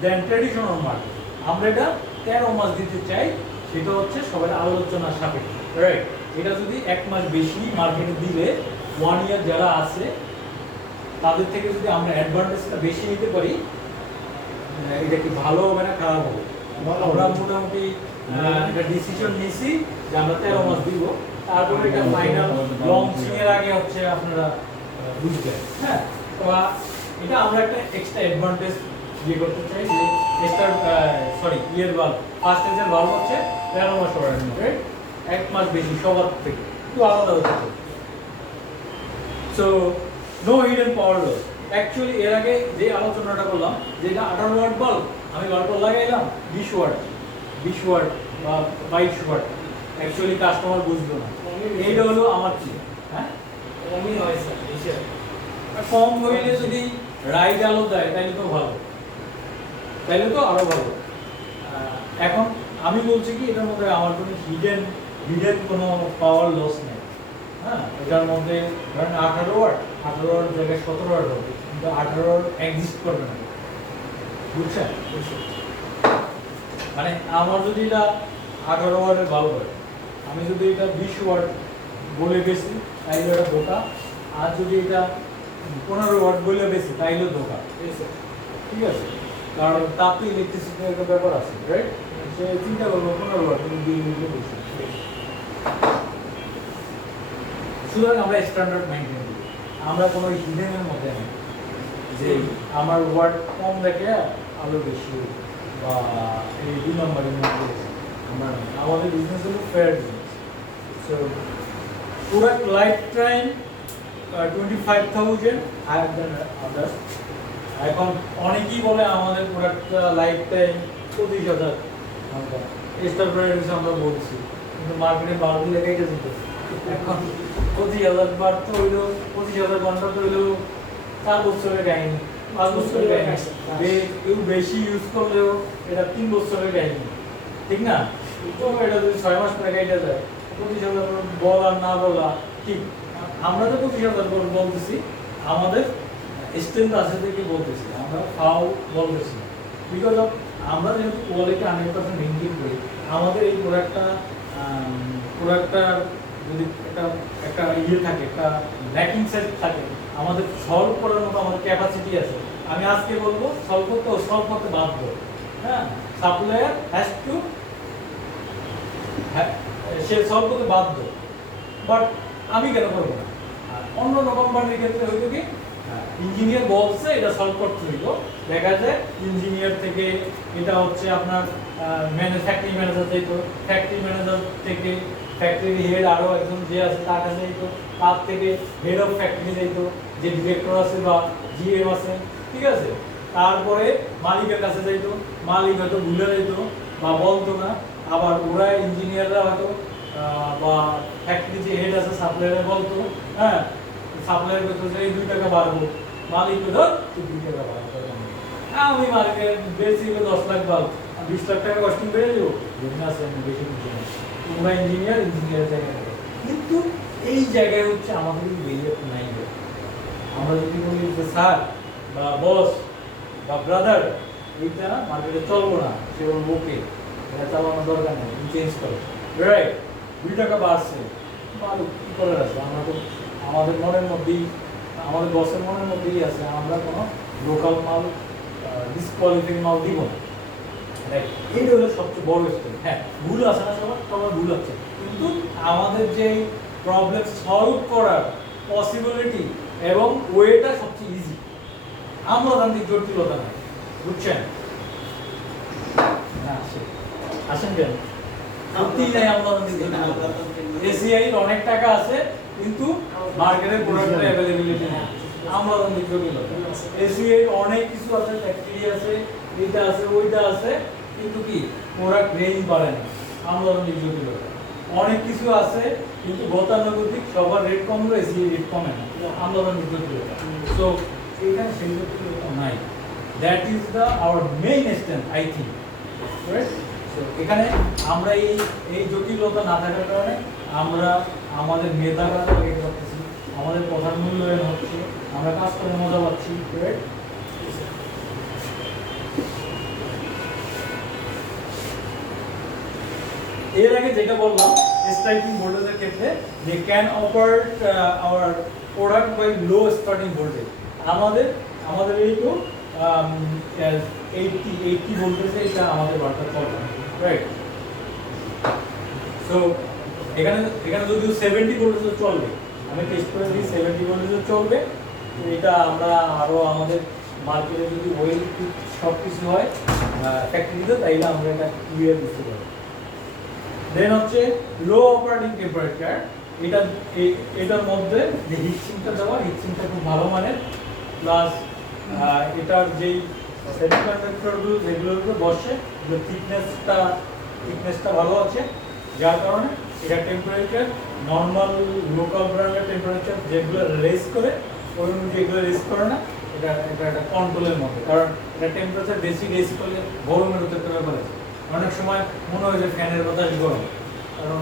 then traditional market. আমরা এটা 13 মাস দিতে চাই, সেটা হচ্ছে সবার আলোচনার সাপেক্ষে, রাইট? এটা যদি 1 মাস বেশি মার্কেটে দিলে 1 ইয়ার যারা আছে তাদের থেকে যদি আমরা অ্যাডভান্টেজটা বেশি নিতে পারি, এটা কি ভালো হবে না খারাপ হবে? আমরা মোটামুটি একটা ডিসিশন নিয়েছি যে আমরা 13 মাস দিব, তারপরে এটা ফাইনাল লঞ্চিং এর আগে হচ্ছে আপনারা বুঝবেন। হ্যাঁ, তো এটা আমরা একটা এক্সট্রা অ্যাডভান্টেজ ইয়ে করতে চাই যে এক্সট্রা ইয়ের ভাল্ব ফার্স্ট স্টেজের ভাল্ব হচ্ছে 13 মাস ওয়ারেন্টি, রাইট? 1 মাস বেশি সবার থেকে একটু আলাদা হচ্ছে। So no hidden power loss. Actually এর আগে যে আলোচনাটা করলাম যে এটা 18 ওয়াট বাল্ব, আমি বাল্ব লাগাইলাম 20 ওয়াট বা 22 ওয়াট, অ্যাকচুয়ালি কাস্টমার বুঝলো না। এইটা হলো আমার কি, হ্যাঁ কমই হয় স্যার বেশি হয়। কম হইলে যদি রাইট আলো দেয় তাহলে তো ভালো, তাহলে তো আরো ভালো। এখন আমি বলছি কি এটার মধ্যে আমার কোনো হিডেন কোনো পাওয়ার লস নেই। হ্যাঁ, এটার মধ্যে ধরেন 18 ওয়াট জায়গায় 17 ওয়াট হবে, কিন্তু 18 ওয়াট এক্সিস্ট করবে না, বুঝছেন? মানে আমার যদি এটা 18 ওয়াটের বাল্ব হয়, আমি যদি এটা 20 ওয়াট বলে বেশি তাইলে এটা ধোকা, আর যদি এটা 15 ওয়াট বলে বেশি তাইলেও ধোকা, ঠিক আছে? কারণ তাপ ইলেকট্রিসিটির একটা ব্যাপার আছে, রাইট? সে চিন্তা করবো 15 ওয়াট কিন্তু বিল নিতে বেশি। সুতরাং আমরা স্ট্যান্ডার্ড মেইনটেইন করি, আমরা কোনো হিডেনের মধ্যে নেই যে আমার ওয়াট কম দেখে আলো বেশি বা এই 2 নম্বরের মধ্যে আমরা নেই। আমাদের বিজনেস হলো fair business. So product life time 25,000 higher than others. এখন অনেকেই বলে আমাদের প্রোডাক্টটা লাইফ টাইম 25,000 ঘন্টা, স্টার প্রাইস আমরা বলছি, কিন্তু মার্কেটে বাড়তি লেখাই যেত। এখন 25,000 বার তো হইলো 25,000 ঘন্টা তো হইলো 4 বছরের কাহিনী, 5 বছরের কাহিনী। কেউ বেশি ইউজ করলেও এটা 3 বছরের কাহিনী, ঠিক না? তো এটা যদি 6 মাস পরে গাইটা যায় 25,000 বলা না বলা ঠিক। আমরা তো 25,000 বলতেছি, আমাদের স্ট্রেংথ আছে থেকে বলতেছি, আমরা ফাও বলতেছি, বিকজ অফ আমরা যেহেতু কোয়ালিটি 100% মেনটেন করি। আমাদের এই প্রোডাক্টটার যদি একটা ইয়ে থাকে, একটা ল্যাকিং সাইড থাকে, আমাদের সলভ করার মতো আমাদের ক্যাপাসিটি আছে। আমি আজকে বলবো সলভ করতে বাধ্য। হ্যাঁ, supplier has to, say solve করতে বাধ্য, বাট আমি কেন করবো না? আর অন্য কোম্পানির ক্ষেত্রে হয়তো কি ইঞ্জিনিয়ার বলছে এটা সলভ করতে হইতো, দেখা যায় ইঞ্জিনিয়ার থেকে এটা হচ্ছে আপনার ফ্যাক্টরি ম্যানেজার যাইতো, ফ্যাক্টরি ম্যানেজার থেকে ফ্যাক্টরি হেড আরও একজন যে আছে তার কাছে যাইতো, তার থেকে হেড অফ ফ্যাক্টরি যাইতো, যে ডিরেক্টর আছে বা জিএম আছে, ঠিক আছে? তারপরে মালিকের কাছে যাইতো, মালিক হয়তো ভুলে যাইতো বা বলতো না, আবার ওরা ইঞ্জিনিয়াররা হয়তো বা ফ্যাক্টরি যে হেড আছে সাপ্লায়ারে বলতো, হ্যাঁ সাপ্লায়ার করতে যে 2 টাকা বাড়বো, মালিক ধর 2 টাকা বাড়বো, আমি মালিকের বেশি 10 লাখ বাড়বো, 20 লাখ টাকা কস্টিং বেড়ে যাবো, বিজনেস বেশি কিছু না। তোমরা ইঞ্জিনিয়ার জায়গায়, কিন্তু এই জায়গায় হচ্ছে আমাদের বেরিয়ে নাই। আমরা যদি বলি যে স্যার বা বস বা ব্রাদার এইটা মার্কেটে চলবো না, সে বলবো ওকে এটা চালানোর দরকার নেই, চেঞ্জ করো, রাইট? 2 টাকা বাড়ছে, ভালো কী করার আছে? আমরা তো আমাদের মনের মধ্যেই, আমাদের বসের মনের মধ্যেই আছে, আমরা কোনো লোকাল মাল ডিসকোয়ালিফাইং মাল দিব না, রাইট? এইটা হলো সবচেয়ে বড় স্টেপ। হ্যাঁ, ভুল আছে না, সবার ভুল আছে, কিন্তু আমাদের যে প্রবলেম সলভ করার পসিবিলিটি এবং ওয়েটা সবচেয়ে ইজি, আমলাতান্ত্রিক জটিলতা নাই, বুঝছেন? আসেন কেন? সত্যিই নাই আমলাতান্ত্রিক জটিলতা। এসিআই অনেক টাকা আছে, কিন্তু মার্কেটের প্রোডাক্টের অ্যাভেলেবিলিটি নেই, আমলাতান্ত্রিক জটিলতা। এসিআই অনেক কিছু আছে, ফ্যাক্টরি আছে, এটা আছে ওইটা আছে, কিন্তু কি প্রোডাক্ট রেঞ্জ বাড়ে না, আমদানির জটিলতা অনেক কিছু আছে, কিন্তু গতানুগতিক সবার রেট কমলে এসি রেট কমে না, আমদানির জটিলতা। সো এখানে সেই জটিলতা নাই। That is the our main strength I think, right? So এখানে আমরা এই জটিলতা না থাকার কারণে আমরা আমাদের মেধাটা পেয়ে যাচ্ছি, আমাদের কথার মূল্যায়ন হচ্ছে, আমরা কাজ করে মজা পাচ্ছি, রাইট? এর আগে যেটা বললাম স্ট্রাইকিং ভোল্টেজের ক্ষেত্রে যে can operate our product by low starting voltage, আমাদের এই তো 80 ভোল্টেজে এটা আমাদের বার্তা চলবে, রাইট? সো এখানে যদিও 70 ভোল্টেজে চলবে, আমি টেস্ট করে দিই 70 ভোল্টেজে চলবে। তো এটা আমরা আরো আমাদের মার্কেটে যদি ওয়েল সব কিছু হয় ফ্যাক্টরিতে, তাইলে আমরা এটা ক্লিয়ার বুঝতে পারবো। দেন হচ্ছে লো অপারেটিং টেম্পারেচার, এটার মধ্যে যে হিটসিংটা দেওয়া, হিটসিংটা খুব ভালো মানের, প্লাস এটার যেই সেমিকন্ডাক্টরগুলো যেগুলোর উপরে বসে থিকনেসটা ভালো আছে, যার কারণে এটা টেম্পারেচার নর্মাল লোকাল ব্র্যান্ডের টেম্পারেচার যেগুলো রেজ করে ওই অনুযায়ী এগুলো রেজ করে না, এটা একটা কন্ট্রোলের মধ্যে, কারণ এটা টেম্পারেচার বেশি রেজ করলে গরমের হতে ব্যাপার আছে। অনেক সময় মনে হয় যে ফ্যানের বাতাস গরম, কারণ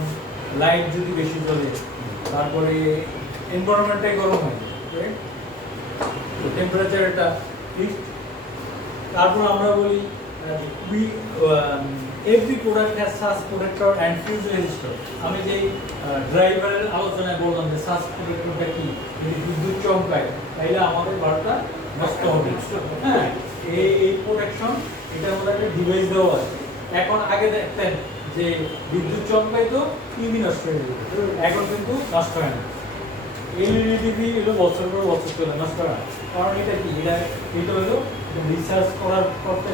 লাইট যদি বেশি জ্বলে, তারপরে এনভায়রনমেন্টটাই গরম হয়, রাইট? তো টেম্পারেচার এটা ফিক্সড। তারপর আমরা বলি এভরি প্রোডাক্ট হ্যাজ সাস প্রোটেক্টর অ্যান্ড ফিউজ রেজিস্টার। আমি যেই ড্রাইভারের আলোচনায় বললাম যে সাস প্রোটেক্টরটা কি, যদি বিদ্যুৎ চমকায় তাইলে আমাদের বারটা নষ্ট হবে। হ্যাঁ, এই প্রোটেকশন এটার মধ্যে একটা ডিভাইস দেওয়া আছে। এখন আগে দেখতেন যে বিদ্যুৎ চমকায় তো টিভি নষ্ট হয়ে যেত, এখন কিন্তু নষ্ট হয় না। এলইডি টিভি এগুলো বছর পর বছর চলে, নষ্ট হয় না। কারণ এটা কি, এটা হলো রিসার্চ করতে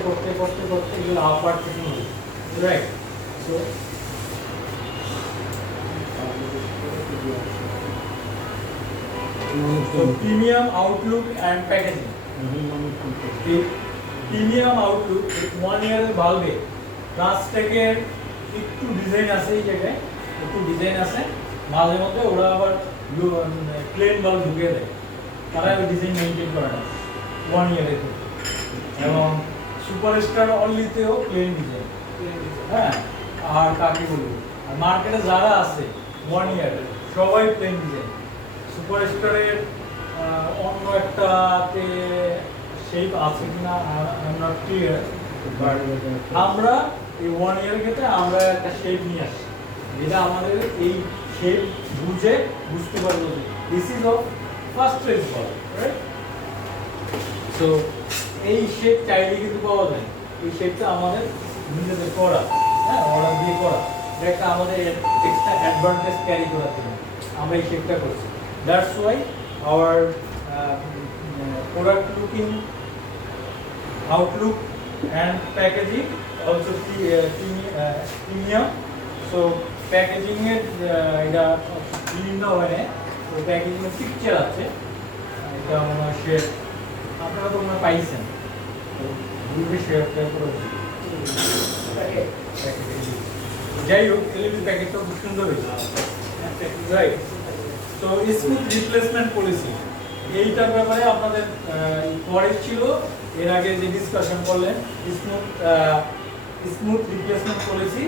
এগুলো upper technology, right? So premium outlook and packaging. Premium outlook 1 ইয়ারের বাল্বে প্লাস্টিকের একটু ডিজাইন আছে, এই জায়গায় একটু ডিজাইন আছে, মাঝে মধ্যে ওরা আবার প্লেন বাল্ব ঢুকিয়ে দেয়, তারা ওই ডিজাইন মেনটেন করে না 1 ইয়ারের। এবং সুপারস্টার অনলিতেও প্লেন ডিজাইন, হ্যাঁ। আর কাকে বলবো, আর মার্কেটে যারা আছে 1 ইয়ারের সবাই প্লেন ডিজাইন। সুপারস্টারের অন্য একটাতে শেপ আছে কিনা I am not clear, but আমরা এই 1 ইয়ারের ক্ষেত্রে আমরা একটা শেপ নিয়ে আসি, যেটা আমাদের এই শেপ বুঝতে পারবো যে this is of first range ball, right? So এই শেপ চাইলে কিন্তু পাওয়া যায়, এই শেপটা আমাদের নিজেদের করা, হ্যাঁ, অর্ডার দিয়ে করা, এটা একটা আমাদের এক্সট্রা অ্যাডভান্টেজ ক্যারি করার জন্য আমরা এই শেপটা করছি। That's why our product looking outlook and packaging also premium. So প্যাকেজিংয়ের এটা বিভিন্ন হয়, তো প্যাকেজিংয়ের পিকচার আছে, এটা আমার শেয়ার আপনারা তো মনে পাইছেন, গ্রুপে শেয়ার করে যাই হোক, এলইডি প্যাকেটটা খুব সুন্দর হয়েছে, রাইট? তো স্মুথ রিপ্লেসমেন্ট পলিসি, এইটার ব্যাপারে আপনাদের পরে ছিল, এর আগে যে ডিসকাশন করলেন স্মুথ রিপ্লেসমেন্ট পলিসি,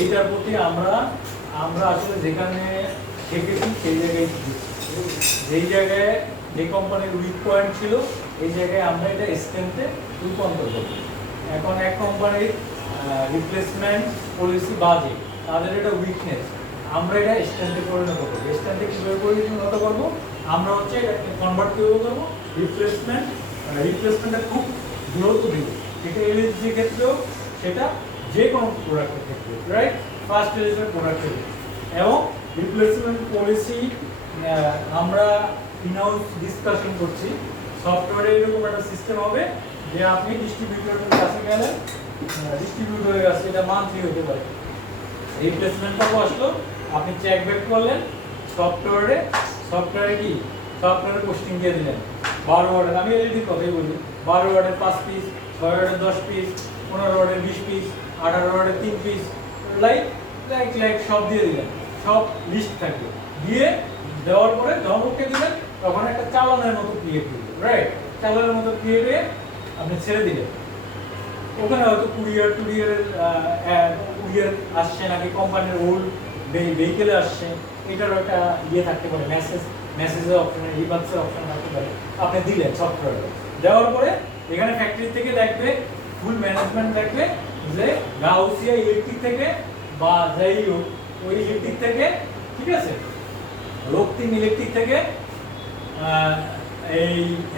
এইটার প্রতি আমরা আসলে যেখানে দেখেছি সেই জায়গায় যেই জায়গায় যে কোম্পানির উইক পয়েন্ট ছিল এই জায়গায় আমরা এটা স্ট্রেংথে রূপান্তর করব। এখন এক কোম্পানির রিপ্লেসমেন্ট পলিসি বাজে, তাদের এটা উইকনেস, আমরা এটা স্ট্রেংথে পরিণত করবো। স্ট্রেংথে কীভাবে পরিণত করবো, আমরা হচ্ছে এটা কনভার্ট কীভাবে করবো, রিপ্লেসমেন্টের খুব গুরুত্ব দিব। এটা এলইডি ক্ষেত্রেও, সেটা যে কোনো প্রোডাক্টের ক্ষেত্রে, রাইট? ফার্স্ট রিপ্লেসমেন্ট প্রোডাক্টের এবং রিপ্লেসমেন্ট পলিসি আমরা ইনহাউস ডিসকাশন করছি। সফটওয়্যারে এরকম একটা সিস্টেম হবে যে আপনি ডিস্ট্রিবিউটরের কাছে গেলেন, ডিস্ট্রিবিউটরের কাছে এটা মান্থলি হতে পারে, রিপ্লেসমেন্টটা আসলো, আপনি চেক ব্যাক করলেন সফটওয়্যারে কি সফটওয়্যারে পোস্টিং দিয়ে দিলেন 12 ওয়াটের, আমি এলইডির কথাই বলি, 12 ওয়াটের 5 পিস 6 অর্ডারে 10 পিস, 15 অর্ডারে 20 পিস, 18 অর্ডারে 3 পিস, লাইক সব দিয়ে দিলেন, সব লিস্ট থাকবে। দিয়ে দেওয়ার পরে যখন ওকে দিলেন তখন একটা চালানের মতো ক্রিয়েট করবে, রাইট? চালানের মতো ক্রিয়েট হয়ে আপনি ছেড়ে দিলেন। ওখানে হয়তো কুরিয়ার আসছে নাকি কোম্পানির ওল্ড ভেহিকেলে আসছে, এটারও একটা ইয়ে থাকতে পারে, মেসেজের অপশন, রিভার্সের অপশন থাকতে পারে। আপনি দিলেন সফটওয়্যার, দেওয়ার পরে এখানে ফ্যাক্টরি থেকে দেখবে, ফুল ম্যানেজমেন্ট দেখবে যে গাউসিয়া ইলেকট্রিক থেকে বা যাই হোক ওই ইলেকট্রিক থেকে, ঠিক আছে, রক্তিম ইলেকট্রিক থেকে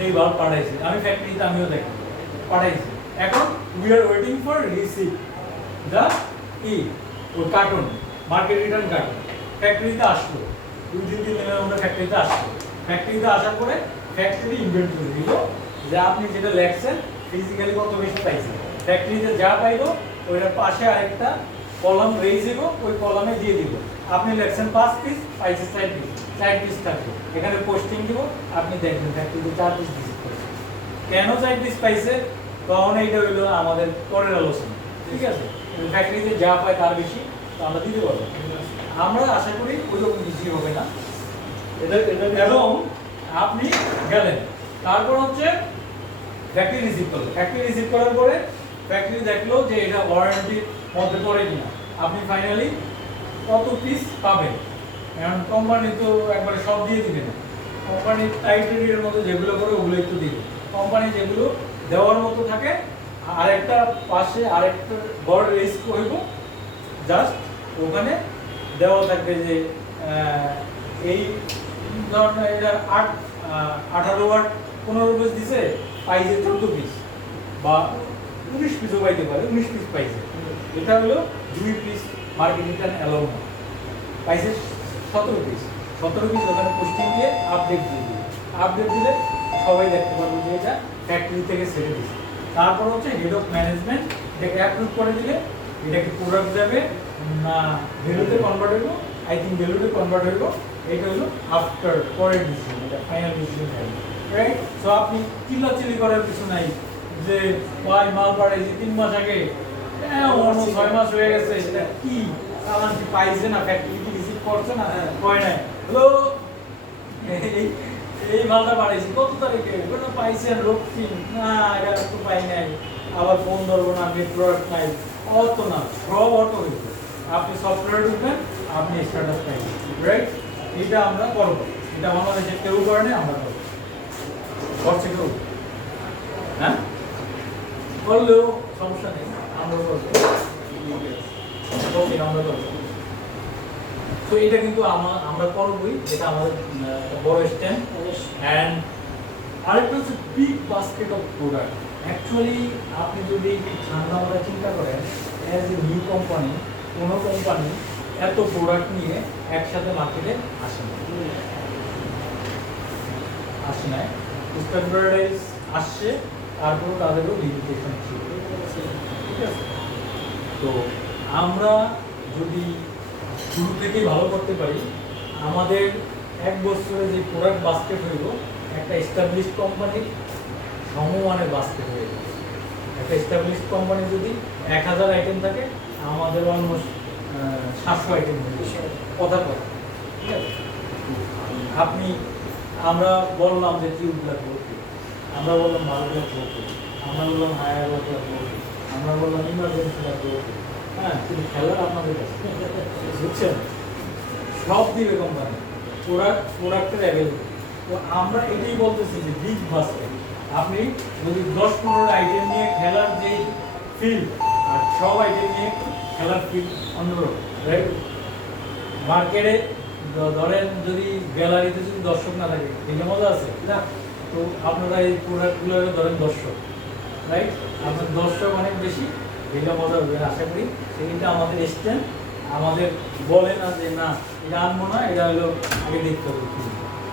এই বাল্ব পাঠাইছে। আমি ফ্যাক্টরিতে আমিও দেখি পাঠাইছি। এখন we are waiting for receive the ওই কার্টুন, মার্কেট রিটার্ন কার্টুন। ফ্যাক্টরিতে আসলো 2-3 দিনের মধ্যে ফ্যাক্টরিতে আসলো। ফ্যাক্টরিতে আসার পরে ফ্যাক্টরি ইনভেন্টরি দিল যে আপনি যেটা লেখছেন ফিজিক্যালি কত বেশি পাইছেন। ফ্যাক্টরিতে যা পাইলো ওইটার পাশে আরেকটা কলাম রেজ দিব, ওই কলামে দিয়ে দিব আপনি লেখছেন 5 পিস, পাইছে 4 পিস, 4 পিস থাকবে। এখানে পোস্টিং দিব, আপনি দেখবেন ফ্যাক্টরিতে 4 পিস ভিজিট করেছে। কেন 4 পিস পাইছে তখন এইটা হইলো আমাদের পরের আলোচনা, ঠিক আছে? ফ্যাক্টরিতে যা পায় তার বেশি তো আমরা দিতে পারবো। আমরা আশা করি ওইরকম বেশি হবে না। এবং আপনি গেলেন, তারপর হচ্ছে ফ্যাক্টরি রিসিভ করলো। ফ্যাক্টরি রিসিভ করার পরে ফ্যাক্টরি দেখলো যে এটা ওয়ারেন্টির মধ্যে পড়ে কিনা। আপনি ফাইনালি কত পিস পাবেন, কারণ কোম্পানি তো একবারে সব দিয়ে দিবে না। কোম্পানির টাইটেরিয়ার মতো যেগুলো করে ওগুলো একটু দিবে। কোম্পানি যেগুলো দেওয়ার মতো থাকে আরেকটা পাশে আরেকটা বড় রিস্ক হইব, জাস্ট ওখানে দেওয়া থাকবে যে এই ধরনের এটা 18 ওয়াট 15 পিস দিছে, পাইছে 14 পিস বা 19 পিসও পাইতে পারে, 19 পিস পাইছে। এটা হলো 2 পিস মার্কেট রিটার্ন অ্যালাউ না, পাইছে 17 পিস। 17 পিস ওখানে পোস্টিং দিয়ে আপডেট দিয়ে দিবে। আপডেট দিলে সবাই দেখতে পারবে যে এটা ফ্যাক্টরি থেকে ছেড়ে দিচ্ছে। তারপর হচ্ছে হেড অফ ম্যানেজমেন্ট এটাকে অ্যাপ্রুভ করে দিলে এটা কি প্রোডাক্ট যাবে না ভ্যালুতে কনভার্ট হইব। আই থিঙ্ক ভ্যালুতে কনভার্ট হইব। এটা হলো আফটার পরের ডিসিশন, এটা ফাইনাল ডিসিশন হবে, রাইট? সো আপনি চিল্লাচিল্লি করার কিছু নাই যে ভাই মাল পাঠাইছি 3 মাস আগে, 6 মাস হয়ে গেছে, সেটা কি আমার কি পাইছে না, ফ্যাক্টরি কি রিসিভ করছে না, হয় নাই। হ্যালো, এই মালটা পাঠাইছি কত তারিখে, ওটা পাইছেন রক্ষী না, এটা তো পাই নাই, আবার ফোন ধরবো না, নেটওয়ার্ক নাই, অত না, সব অটো হইবে। আপনি সফটওয়্যার ঢুকবেন, আপনি স্ট্যাটাস পাইবেন, রাইট? এটা আমরা করবো, এটা বাংলাদেশের কেউ করে না, আমরা করবো। করছে কেউ? হ্যাঁ, করলেও সমস্যা নেই, আমরা করবো। ওকে, আমরা করবো। তো এটা কিন্তু আমরা করবই, এটা আমাদের বড় স্ট্যান্ড। অ্যান্ড আরেকটা হচ্ছে big basket of product. Actually আপনি যদি ঠান্ডা মাথায় চিন্তা করেন, অ্যাজ এ নিউ কোম্পানি, কোনো কোম্পানি এত প্রোডাক্ট নিয়ে একসাথে মার্কেটে আসে না। স্টার প্যারাডাইস আসছে, তারপরেও তাদেরও লিমিটেশন ছিল, ঠিক আছে? তো আমরা যদি শুরু থেকেই ভালো করতে পারি, আমাদের 1 বছরে যে প্রোডাক্ট বাস্কেট হইব একটা এস্টাবলিশড কোম্পানির সমমানের বাস্কেট হয়ে যাবে। একটা এস্টাবলিশড কোম্পানি যদি 1000 আইটেম থাকে, আমাদের অলমোস্ট 700 আইটেম হয়ে যাবে, কথার কথা, ঠিক আছে? আপনি আমরা বললাম যে টিউব লাগবে, আমরা বললাম ভালো লাগবে, আমরা বললাম হায়ার লাগবে, আমরা বললাম ইমার্জেন্সি লাগবে, হ্যাঁ, কিন্তু খেলার আপনাদের কাছে, বুঝছেন? সব দিবে কোম্পানি, প্রোডাক্টের অ্যাভেলেবল। তো আমরা এটাই বলতেছি যে বিগ বাস্কেট। আপনি যদি 10-15 আইটেম নিয়ে খেলার যে ফিল্ড, আর সব আইটেম নিয়ে খেলার ফিল্ড অন্যরকম, রাইট? মার্কেটে ধরেন যদি গ্যালারিতে যদি দর্শক না থাকে, দেখে মজা আছে না? তো আপনারা এই প্রোডাক্টগুলো ধরেন দর্শক, রাইট? আপনার দর্শক অনেক বেশি, এটা মজা হবে আশা করি। সেটা আমাদের স্ট্যান্ড, আমাদের বলে না যে না এটা আনবো না, এটা হলো আগে দেখতে হবে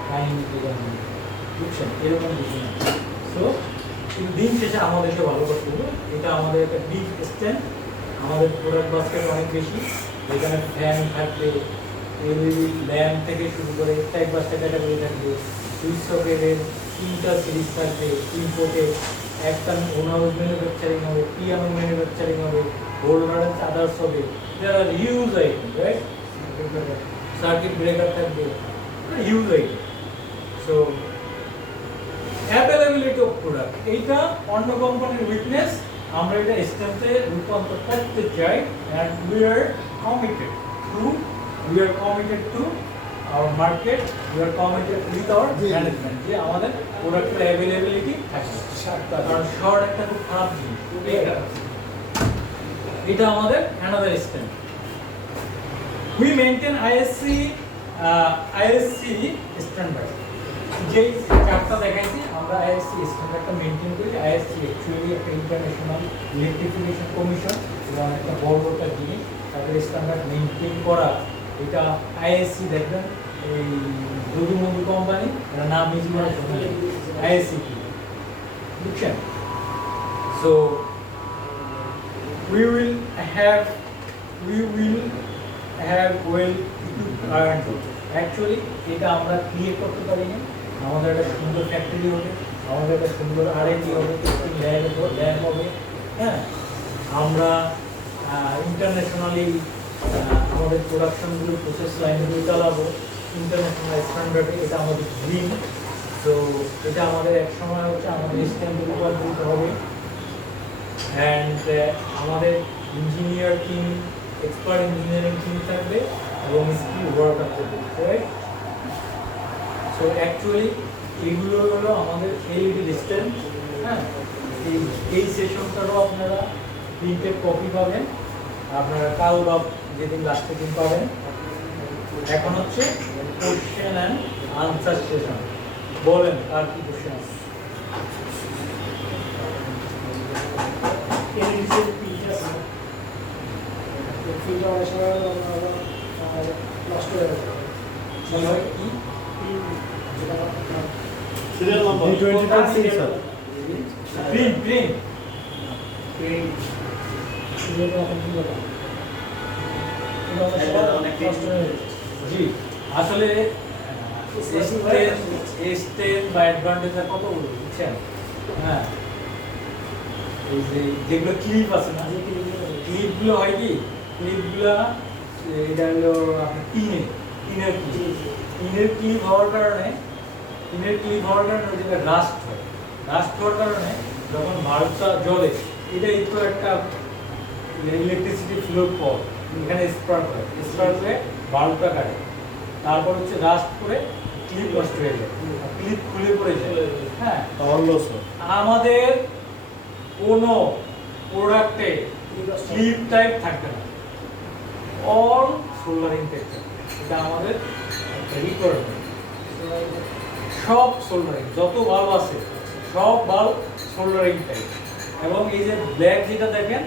কাহিনী, বুঝছেন? এরকম কিছু না। সো কিন্তু দিন শেষে আমাদেরকে ভালো করতে হবে। এটা আমাদের একটা বিগ স্ট্যান্ড, আমাদের প্রোডাক্ট বাস্কেট অনেক বেশি, যেখানে ফ্যান থাকবে, এলইডি ল্যাম্প থেকে শুরু করে টাইপ বাস্তা ক্যাটাগরি থাকবে, সুইচ সকেটের 3টা সিরিজ থাকবে, ইম্পোর্টেড একটা ওনাউজ ম্যানুফ্যাকচারিং হবে, পিয়ানো ম্যানুফ্যাকচারিং হবে, হোল্ডার এন্ড আদার্স হবে, there are huge item, right? Circuit breaker থাকবে, huge item. So availability of product, এইটা অন্য কোম্পানির উইকনেস, আমরা এটা স্ট্রেংথে রূপান্তর করতে চাই। And we are committed to our market, we are committed with our management যে আমাদের প্রোডাক্টের অ্যাভেলেবিলিটি থাকবে। কারণ শর্ট একটা খুব খারাপ জিনিস, এটা আমাদের another strength. We maintain ISC standard, যে চারটা দেখাইছি আমরা ISC স্ট্যান্ডার্ডটা মেনটেন করি। ISC অ্যাকচুয়ালি একটা ইন্টারন্যাশনাল ইলেকট্রিফিকেশন কমিশন এবং একটা বড় একটা জিনিস, তাদের স্ট্যান্ডার্ড মেনটেন করা। এটা ISC দেখবেন এই যদুমধু কোম্পানি, এর নাম ইউজ করা সময় ISC কি বুঝছেন? So we will have well equipped R&D. Actually এটা আমরা ক্রিয়েট করতে পারি না। আমাদের একটা সুন্দর ফ্যাক্টরি হবে, আমাদের একটা সুন্দর R&D হবে, টেস্টিং ল্যাব হবে, হ্যাঁ। আমরা ইন্টারন্যাশনালি আমাদের প্রোডাকশনগুলো, প্রসেস লাইনগুলো চালাবো ইন্টারন্যাশনাল স্ট্যান্ডার্ডে, এটা আমাদের ড্রিম। তো এটা আমাদের এক সময় হচ্ছে আমাদের স্ট্যান্ডার্ড রূপান্তরিত হবে। অ্যান্ড আমাদের engineer team, expert engineering team থাকবে এবং স্কিল ওয়ার্কার থাকবে, রাইট? সো অ্যাকচুয়ালি এইগুলো হলো আমাদের এলইডি ডিসপ্লেন্ট, হ্যাঁ। এই সেশনটারও আপনারা প্রিন্টেড কপি পাবেন, আপনারা কাল বা যেদিন লাস্টের দিন পাবেন। এখন হচ্ছে কোশ্চেন অ্যান্ড আনসার সেশন। বলেন আর কি কোশ্চেন আছে? সিরিয়াল নাম্বার প্রিন্ট জি, আসলে স্টেন বা অ্যাডভান্টেজ কত বুঝছেন? হ্যাঁ, এই যে যেগুলো ক্লিপ আছে না, ক্লিপগুলো হয় কি, ক্লিপগুলো এটা হলো আপনার টিনের ক্লিপ হওয়ার কারণে যেটা রাস্ট হওয়ার কারণে যখন ভাল্বটা জ্বলে, এটা একটু একটা ইলেকট্রিসিটি ফ্লো পর এখানে স্পার্ক হয়ে ভাল্বটা কাটে, তারপর হচ্ছে রাস্ট করে ক্লিপ নষ্ট হয়ে যায়, ক্লিপ খুলে পড়ে যায়। হ্যাঁ, আমাদের কোনো প্রোডাক্টে ক্লিপ টাইপ থাকবে না, অল সোল্ডারিং টাইপ থাকবে। এটা আমাদের রিকোয়ারমেন্ট। সব সোল্ডারিং, যত বাল্ব আছে সব বাল্ব সোল্ডারিং টাইপ। এবং এই যে ব্ল্যাক যেটা দেখেন,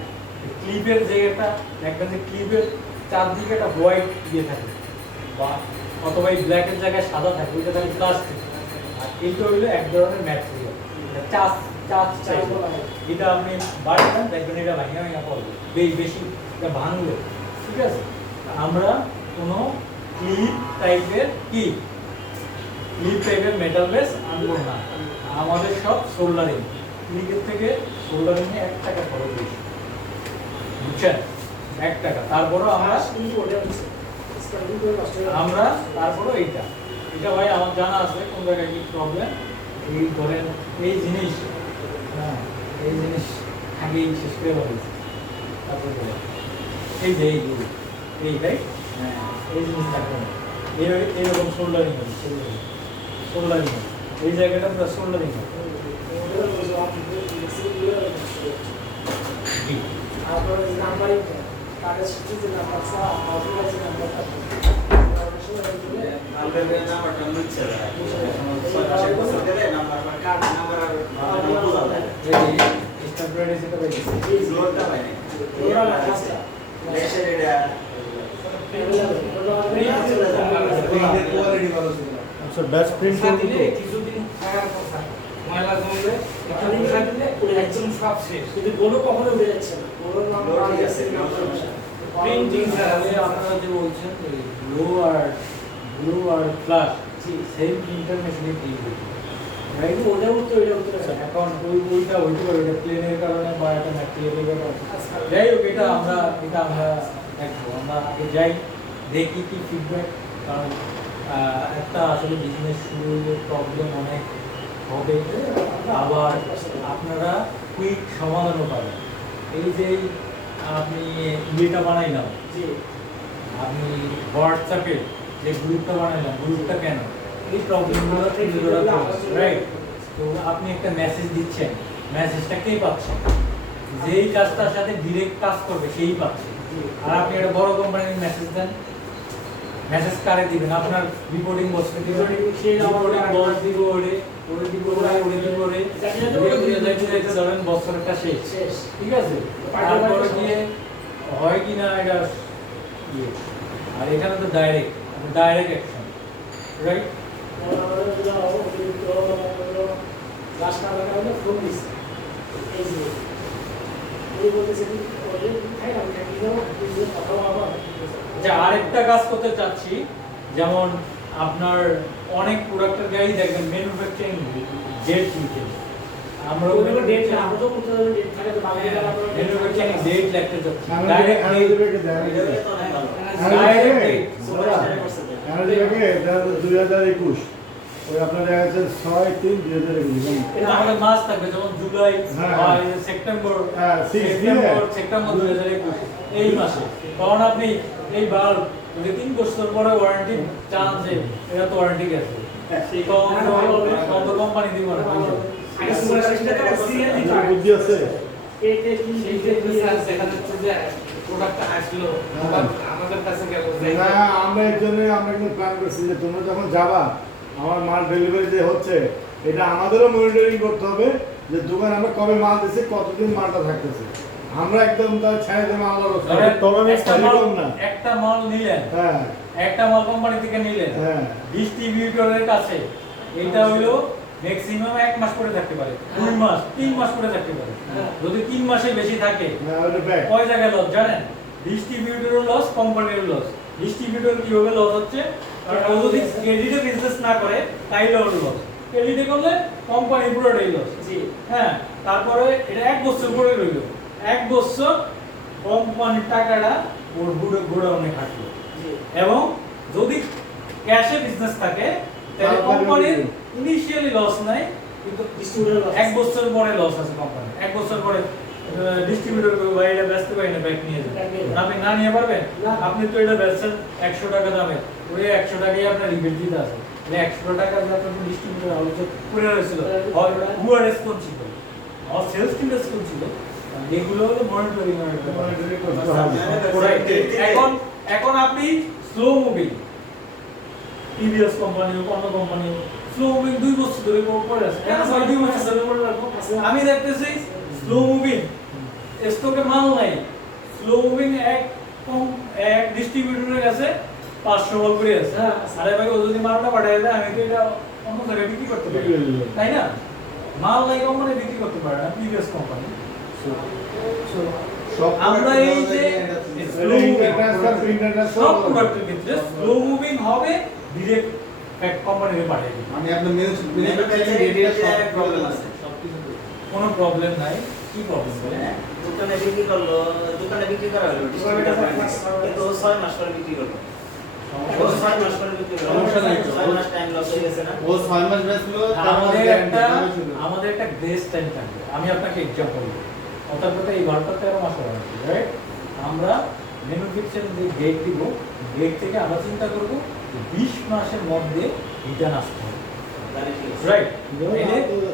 ক্লিপের যে একটা দেখবেন যে ক্লিপের চারদিকে একটা হোয়াইট দিয়ে থাকে, বা অথবা এই ব্ল্যাকের জায়গায় সাদা থাকে, ওইটা থাকে প্লাস্টিক। আর এইটা হইলো এক ধরনের ম্যাটেরিয়াল, এটা আপনি বাড়বেন দেখবেন এটা ভাঙা পড়বে বেশি, এটা ভাঙলে, ঠিক আছে। আমরা কোনো ক্লিপ টাইপের মেটাল বেস আনবো না, আমাদের সব সোল্ডারিং। ক্লিপের থেকে সোল্ডারিংয়ে 1 টাকা খরচ বেশি, বুঝছেন? 1 টাকা। তারপরও আমরা তারপরও এটা ভাই আমার জানা আছে কোন জায়গায় কি প্রবলেম। এই ধরেন এই জিনিস, হ্যাঁ, এই জিনিস আগেই শেষ করে বলেছি। তারপরে এই যে এই ভাই, হ্যাঁ, এই জিনিস থাকবে না, এইরকম সোল্ডারিং হবে, এই জায়গাটা পুরো সোল্ডারিং হবে। ড্যাশ প্রিন্ট কিছুদিন থাকার কথা, ময়লা জমলে একটু উঠা দিলে একদম সব শেষ, কিন্তু বলো কখনো উঠে যাচ্ছে না। প্রিন্টিং আপনারা যে বলছেন ব্লু আর ফ্ল্যাশ, সেম ইন্টারন্যাশনাল প্রিন্ট, কিন্তু ওটাও তো এটা উত্তর আছে। এখন ওইটা প্লেনের কারণে বা একটা ম্যাটেরিয়ালের কারণে যাই হোক এটা আমরা দেখবো আমরা আগে যাই দেখি কি ফিডব্যাক কারণ একটা আসলে বিজনেস শুরু প্রবলেম অনেক হবে আবার আপনারা কুইক সমাধানও পাবেন এই যে আপনি ইয়েটা বানাইলাম জি আপনি হোয়াটসঅ্যাপে যে গ্রুপটা বানাইলাম গ্রুপটা কেন এই প্রবলেমগুলো রাইট তো আপনি একটা মেসেজ দিচ্ছেন মেসেজটা কে পাচ্ছে যেই কাজটার সাথে ডিরেক্ট কাজ করবে সেই পাচ্ছে আর আপনি একটা বড় কোম্পানির মেসেজ দেন মেসেজ কারে দিবেন আপনার রিপোর্টিং বসকে দিবেন সেই রিপোর্টিং বস দিব ওরে দিব ধরেন বছরটা শেষ ঠিক আছে তারপরে গিয়ে হয় কি না এটা ইয়ে আর এখানে তো ডাইরেক্ট অ্যাকশন রাইট আরেকটা কাজ করতে চাচ্ছি যেমন আপনার অনেক প্রোডাক্টের গাড়ি দেখবেন ম্যানুফ্যাকচারিং ডেট লিখে আমরা ডেট আমরা তো করতে হবে ডেট থাকে তো ম্যানুফ্যাকচারিং ডেট লিখতে চাচ্ছি ডাইরেক্ট ওই আপনার দেখা যাচ্ছে 6/3/2021 এটা আমাদের মাস থাকবে যেমন জুলাই বা সেপ্টেম্বর 2021 এই মাসে কারণ আপনি এই বাল্ব যদি 3 বছর পরে ওয়ারেন্টি চান যে এটা তো ওয়ারেন্টি গেছে কত কোম্পানি দিব না বুদ্ধি আছে প্রোডাক্টটা আসলো আমাদের কাছে গেল না আমরা এর জন্য আমরা কিন্তু প্ল্যান করছি যে তোমরা যখন যাবা আমার মাল ডেলিভারি যে হচ্ছে এটা আমাদেরও মনিটরিং করতে হবে যে দোকান আমরা কবে মাল দিছি কতদিন মালটা থাকতেছে আমরা একদম তার ছায়া দিয়ে মাল তবে আমি সাইলাম না একটা মাল নিলেন হ্যাঁ একটা মাল কোম্পানি থেকে নিলেন হ্যাঁ ডিস্ট্রিবিউটরের কাছে এটা হলো ম্যাক্সিমাম 1 মাস করে থাকতে পারে 2 মাস 3 মাস করে থাকতে পারে যদি 3 মাসের বেশি থাকে না ওটা ব্যাক কয় জায়গায় লস জানেন ডিস্ট্রিবিউটরের লস কোম্পানির লস ডিস্ট্রিবিউটর কিভাবে লস হচ্ছে কারণ ও যদি ক্রেডিটে বিজনেস না করে তাইলে ওর লস ক্রেডিটে করলে কোম্পানি পুরোটাই লস জি হ্যাঁ তারপরে এটা 1 বছর পরে রইল 1 বছর কোম্পানির টাকাটা ওর গোডাউনে থাকলো জি এবং যদি ক্যাশে বিজনেস থাকে তাহলে কোম্পানির ইনিশিয়ালি লস নাই কিন্তু ডিস্ট্রিবিউটর 1 বছর পরে লস আছে কোম্পানি 1 বছর পরে ডিস্ট্রিবিউটর কো ভাই এটা বেচতে পারি না ব্যাক নিয়ে যান আপনি না নিয়ে পারবেন আপনি তো এটা বেচছেন 100 টাকা দামে ওই 100 টাকায় আপনার রিবেট দিতে আছে মানে 100 টাকা দিয়ে আপনার ডিস্ট্রিবিউটর আলোচনা করে রয়েছিল হু আর রেসপন্সিবল আর সেলস টিম রেসপন্সিবল এগুলো হলো মনিটরিং এর ব্যাপার এখন আপনি স্লো মুভিং টিভিএস কোম্পানি অন্য কোম্পানি স্লো মুভিং 2 বছর ধরে পড়ে আছে কেন 2 বছর ধরে পড়ে রাখবো আমি দেখতেছি স্লো মুভিং স্টকে মাল নাই স্লো মুভিং এক ডিস্ট্রিবিউটরের কাছে 500 বল করে আছে আরে ভাই ও যদি মালটা পাঠায় দেয় আমি তো এটা অন্য জায়গায় বিক্রি করতে পারি তাই না মাল নাই কোম্পানি বিক্রি করতে পারে না টিভিএস কোম্পানি আমরা এই যে স্লো সব প্রোডাক্টের ক্ষেত্রে স্লো মুভিং হবে ডিরেক্ট ফ্যাক্ট কোম্পানিতে পাঠিয়ে দিই আমি আপনার ম্যানুফ্যাকচারিং রেটের সব প্রবলেম আছে কোনো প্রবলেম নাই কি প্রবলেম বলে দোকানে বিক্রি করলো দোকানে বিক্রি করা হলো ডিস্ট্রিবিউটর কিন্তু 6 মাস পরে বিক্রি করলো ও 6 মাস পরে বিক্রি করলো সমস্যা নাই 6 মাস টাইম লস হয়ে গেছে না ও 6 মাস বেচলো আমাদের একটা গ্রেস টাইম থাকবে আমি আপনাকে एग्जांपल দিই অর্থাৎ কথা এই 12-13 মাস হবে রাইট আমরা ম্যানুফ্যাকচারিং যে ডেট দিব ডেট থেকে আমরা চিন্তা করব 20 মাসের মধ্যে রিটার্ন আসতে হবে রাইট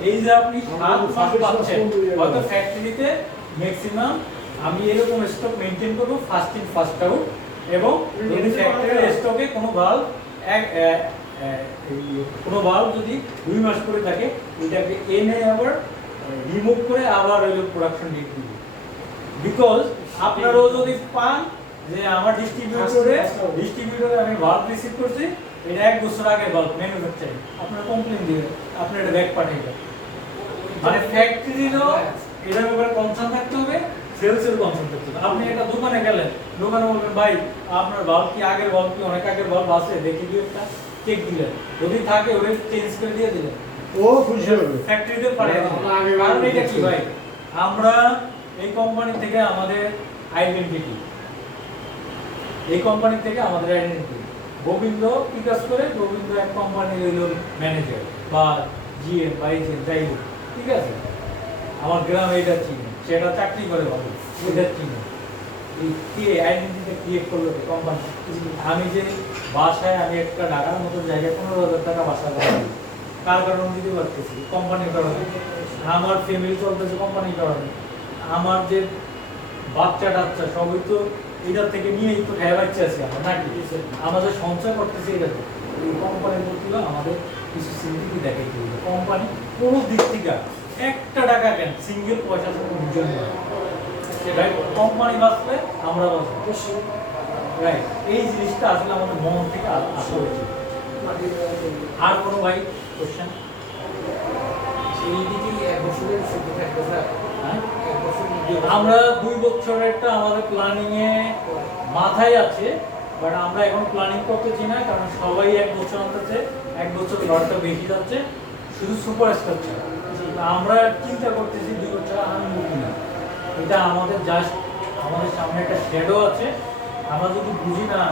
এই যে আপনি 7 মাস পাচ্ছেন হয়তো ফ্যাক্টরিতে ম্যাক্সিমাম আমি এরকম স্টক মেইনটেইন করব ফার্স্ট ইন ফার্স্ট আউট এবং যদি ফ্যাক্টরির স্টকে কোনো বাল্ব যদি 2 মাস করে থাকে এটাকে এনে আবার রিমুভ করে আবার ওই প্রোডাকশন ডেট দিব বিকজ আপনারাও যদি পান যে আমার ডিস্ট্রিবিউটরে আমি বাল্ব রিসিভ করছি এটা 1 বছর আগে বাল্ব ম্যানুফ্যাকচারিং আপনারা কমপ্লেইন দিবেন আপনি এটা ব্যাক পাঠিয়ে দেন মানে ফ্যাক্টরিরও এটার উপরে কনসার্ন থাকতে হবে সেলসের কনসার্ন থাকতে হবে আপনি এটা দোকানে গেলেন দোকানে বলবেন ভাই আপনার বাল্ব কি আগের বাল্ব কি অনেক আগের বাল্ব আছে দেখে দিয়ে একটা চেক দিলেন যদি থাকে ওরে চেঞ্জ করে দিয়ে দিলেন ও খুশি হবে। ফ্যাক্টরিতে পাঠিয়ে দেবো। আমরা আগে কারণ এটা কি দেখছি। ভাই, আমরা এই কোম্পানি থেকে আমাদের আইডেন্টিটি, এই কোম্পানি থেকে আমাদের আইডেন্টিটি। গোবিন্দ কি কাজ করে? গোবিন্দ এক কোম্পানির হইল ম্যানেজার বা জিএম বা এজেন্ট, যাই হোক, ঠিক আছে। আমার গ্রামে এটা চিনি, সেটা চাকরি করে ভালো, এটা চিনি। এই কে আইডেন্টিটি ক্রিয়েট করলো কোম্পানি। আমি যে বাসায় আমি একটা ঢাকার মতো জায়গায় 15,000 টাকা বাসা করি, কার কারণে দিতে পারতেছি? কোম্পানির কারণে। আমার ফ্যামিলি চলতেছে কোম্পানির কারণে। আমার যে বাচ্চা টাচ্চা সবই তো এটার থেকে নিয়েই তো খেয়ে বাচ্চা আছে আমরা নাকি? আমাদের সঞ্চয় করতেছি এটা তো। এই কোম্পানির প্রতি আমাদের কিছু সিম্পিটি দেখাইতে হবে। কোম্পানি কোনো দিক থেকে একটা টাকা কেন সিঙ্গেল পয়সা কোনো বুঝে না। রাইট, কোম্পানি বাঁচলে আমরা বাঁচবো। রাইট, এই জিনিসটা আসলে আমাদের মন থেকে আসা উচিত। আর কোনো ভাই কোশ্চেন? সেই দিকে 1 বছরের ছুটি থাকবে স্যার। হ্যাঁ, 1 বছর মধ্যে আমরা 2 বছরের একটা আমাদের প্ল্যানিং এ মাথায় আছে, বাট আমরা এখন প্ল্যানিং করতেছি না, কারণ সবাই 1 বছর আনতেছে, 1 বছর লড়টা বেশি যাচ্ছে, শুধু সুপারস্টার ছাড়া। আমরা চিন্তা করতেছি 2 বছর আনবো কিনা। এটা আমাদের জাস্ট আমাদের সামনে একটা শ্যাডো আছে। আমরা যদি বুঝি না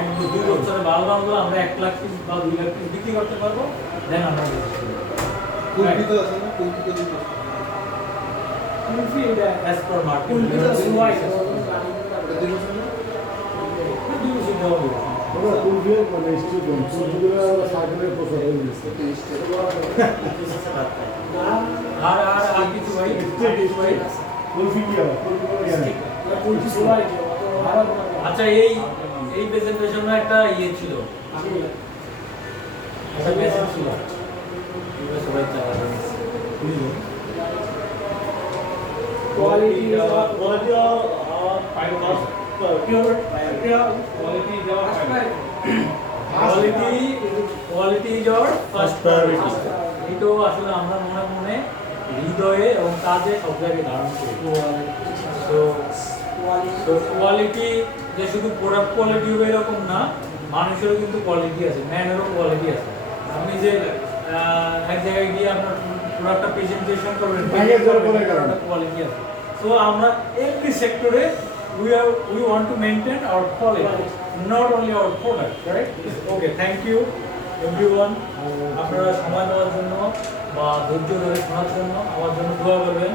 1-2 বছরে ভালো ভালো আমরা 1 লাখ পিস বা 2 লাখ পিস বিক্রি করতে পারবো, দেন আমরা কুলফি তো আছে না, কুলফি তো দিতে কুলফি এটা অ্যাজ পার মার্কেট ওটা 2 বছর না? ওরা কুলফির মানে স্টুডেন্ট, কুলফিগুলো সাইকেলের প্রচার হয়ে গেছে। আর আর আর কিছু ভাই, ভাই কুলফি কি হবে? কুলফি কোনো জ্ঞান নেই। আচ্ছা, এই প্রেজেন্টেশনে একটা ইয়ে ছিল, একটা মেসেজ ছিল, এগুলো সবাই চালাবে। Quality is our quality of pure quality is our quality is our first priority. এটাও আসলে আমরা মনে মনে হৃদয়ে এবং কাজে সব জায়গায় ধারণ করি। তো কোয়ালিটি যে শুধু প্রোডাক্ট কোয়ালিটি হবে এরকম না, মানুষেরও কিন্তু কোয়ালিটি আছে, ম্যানেরও কোয়ালিটি আছে। আপনি যে এক জায়গায় গিয়ে আপনার প্রোডাক্টটা প্রেজেন্টেশন করবেন, কোয়ালিটি আছে। সো আমরা এভরি সেক্টরে we want to maintain our quality, not only our product, right? Okay, thank you everyone. আপনারা সময় দেওয়ার জন্য বা ধৈর্য ধরে শোনার জন্য আমার জন্য দোয়া করবেন।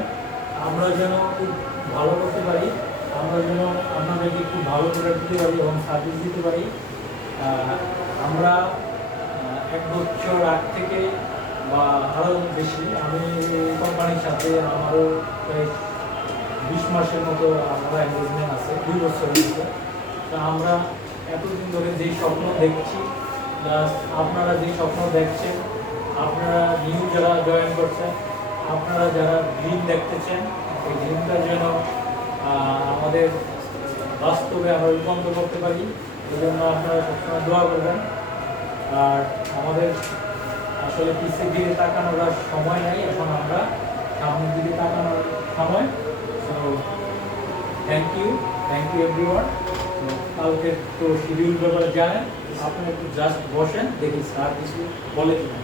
আমরা যেন খুব ভালো করতে পারি, আমরা যেন আপনাদেরকে খুব ভালো প্রোডাক্ট দিতে পারি এবং সার্ভিস দিতে পারি। আমরা 1 বছর আগ থেকে বা আরও বেশি আমি এই কোম্পানির সাথে আমারও প্রায় 20 মাসের মতো আমরা এনগেজমেন্ট আছে, 2 বছর হয়েছে। তো আমরা এতদিন ধরে যেই স্বপ্ন দেখছি, প্লাস আপনারা যেই স্বপ্ন দেখছেন, আপনারা নিউ যারা জয়েন করছেন, আপনারা যারা ড্রিম দেখতেছেন, এই ড্রিমটা যেন আমাদের বাস্তবে আমরা রূপান্তর করতে পারি, এই জন্য আপনারা সবসময় দোয়া করবেন। আর আমাদের আসলে পিছের দিকে তাকানোর আর সময় নাই, এখন আমরা সামনের দিকে তাকানোর সময়। So thank you everyone. কালকে তো শিডিউল ব্যাপারে জানেন, আপনি একটু জাস্ট বসেন, দেখি স্যার কিছু বলে কিনা।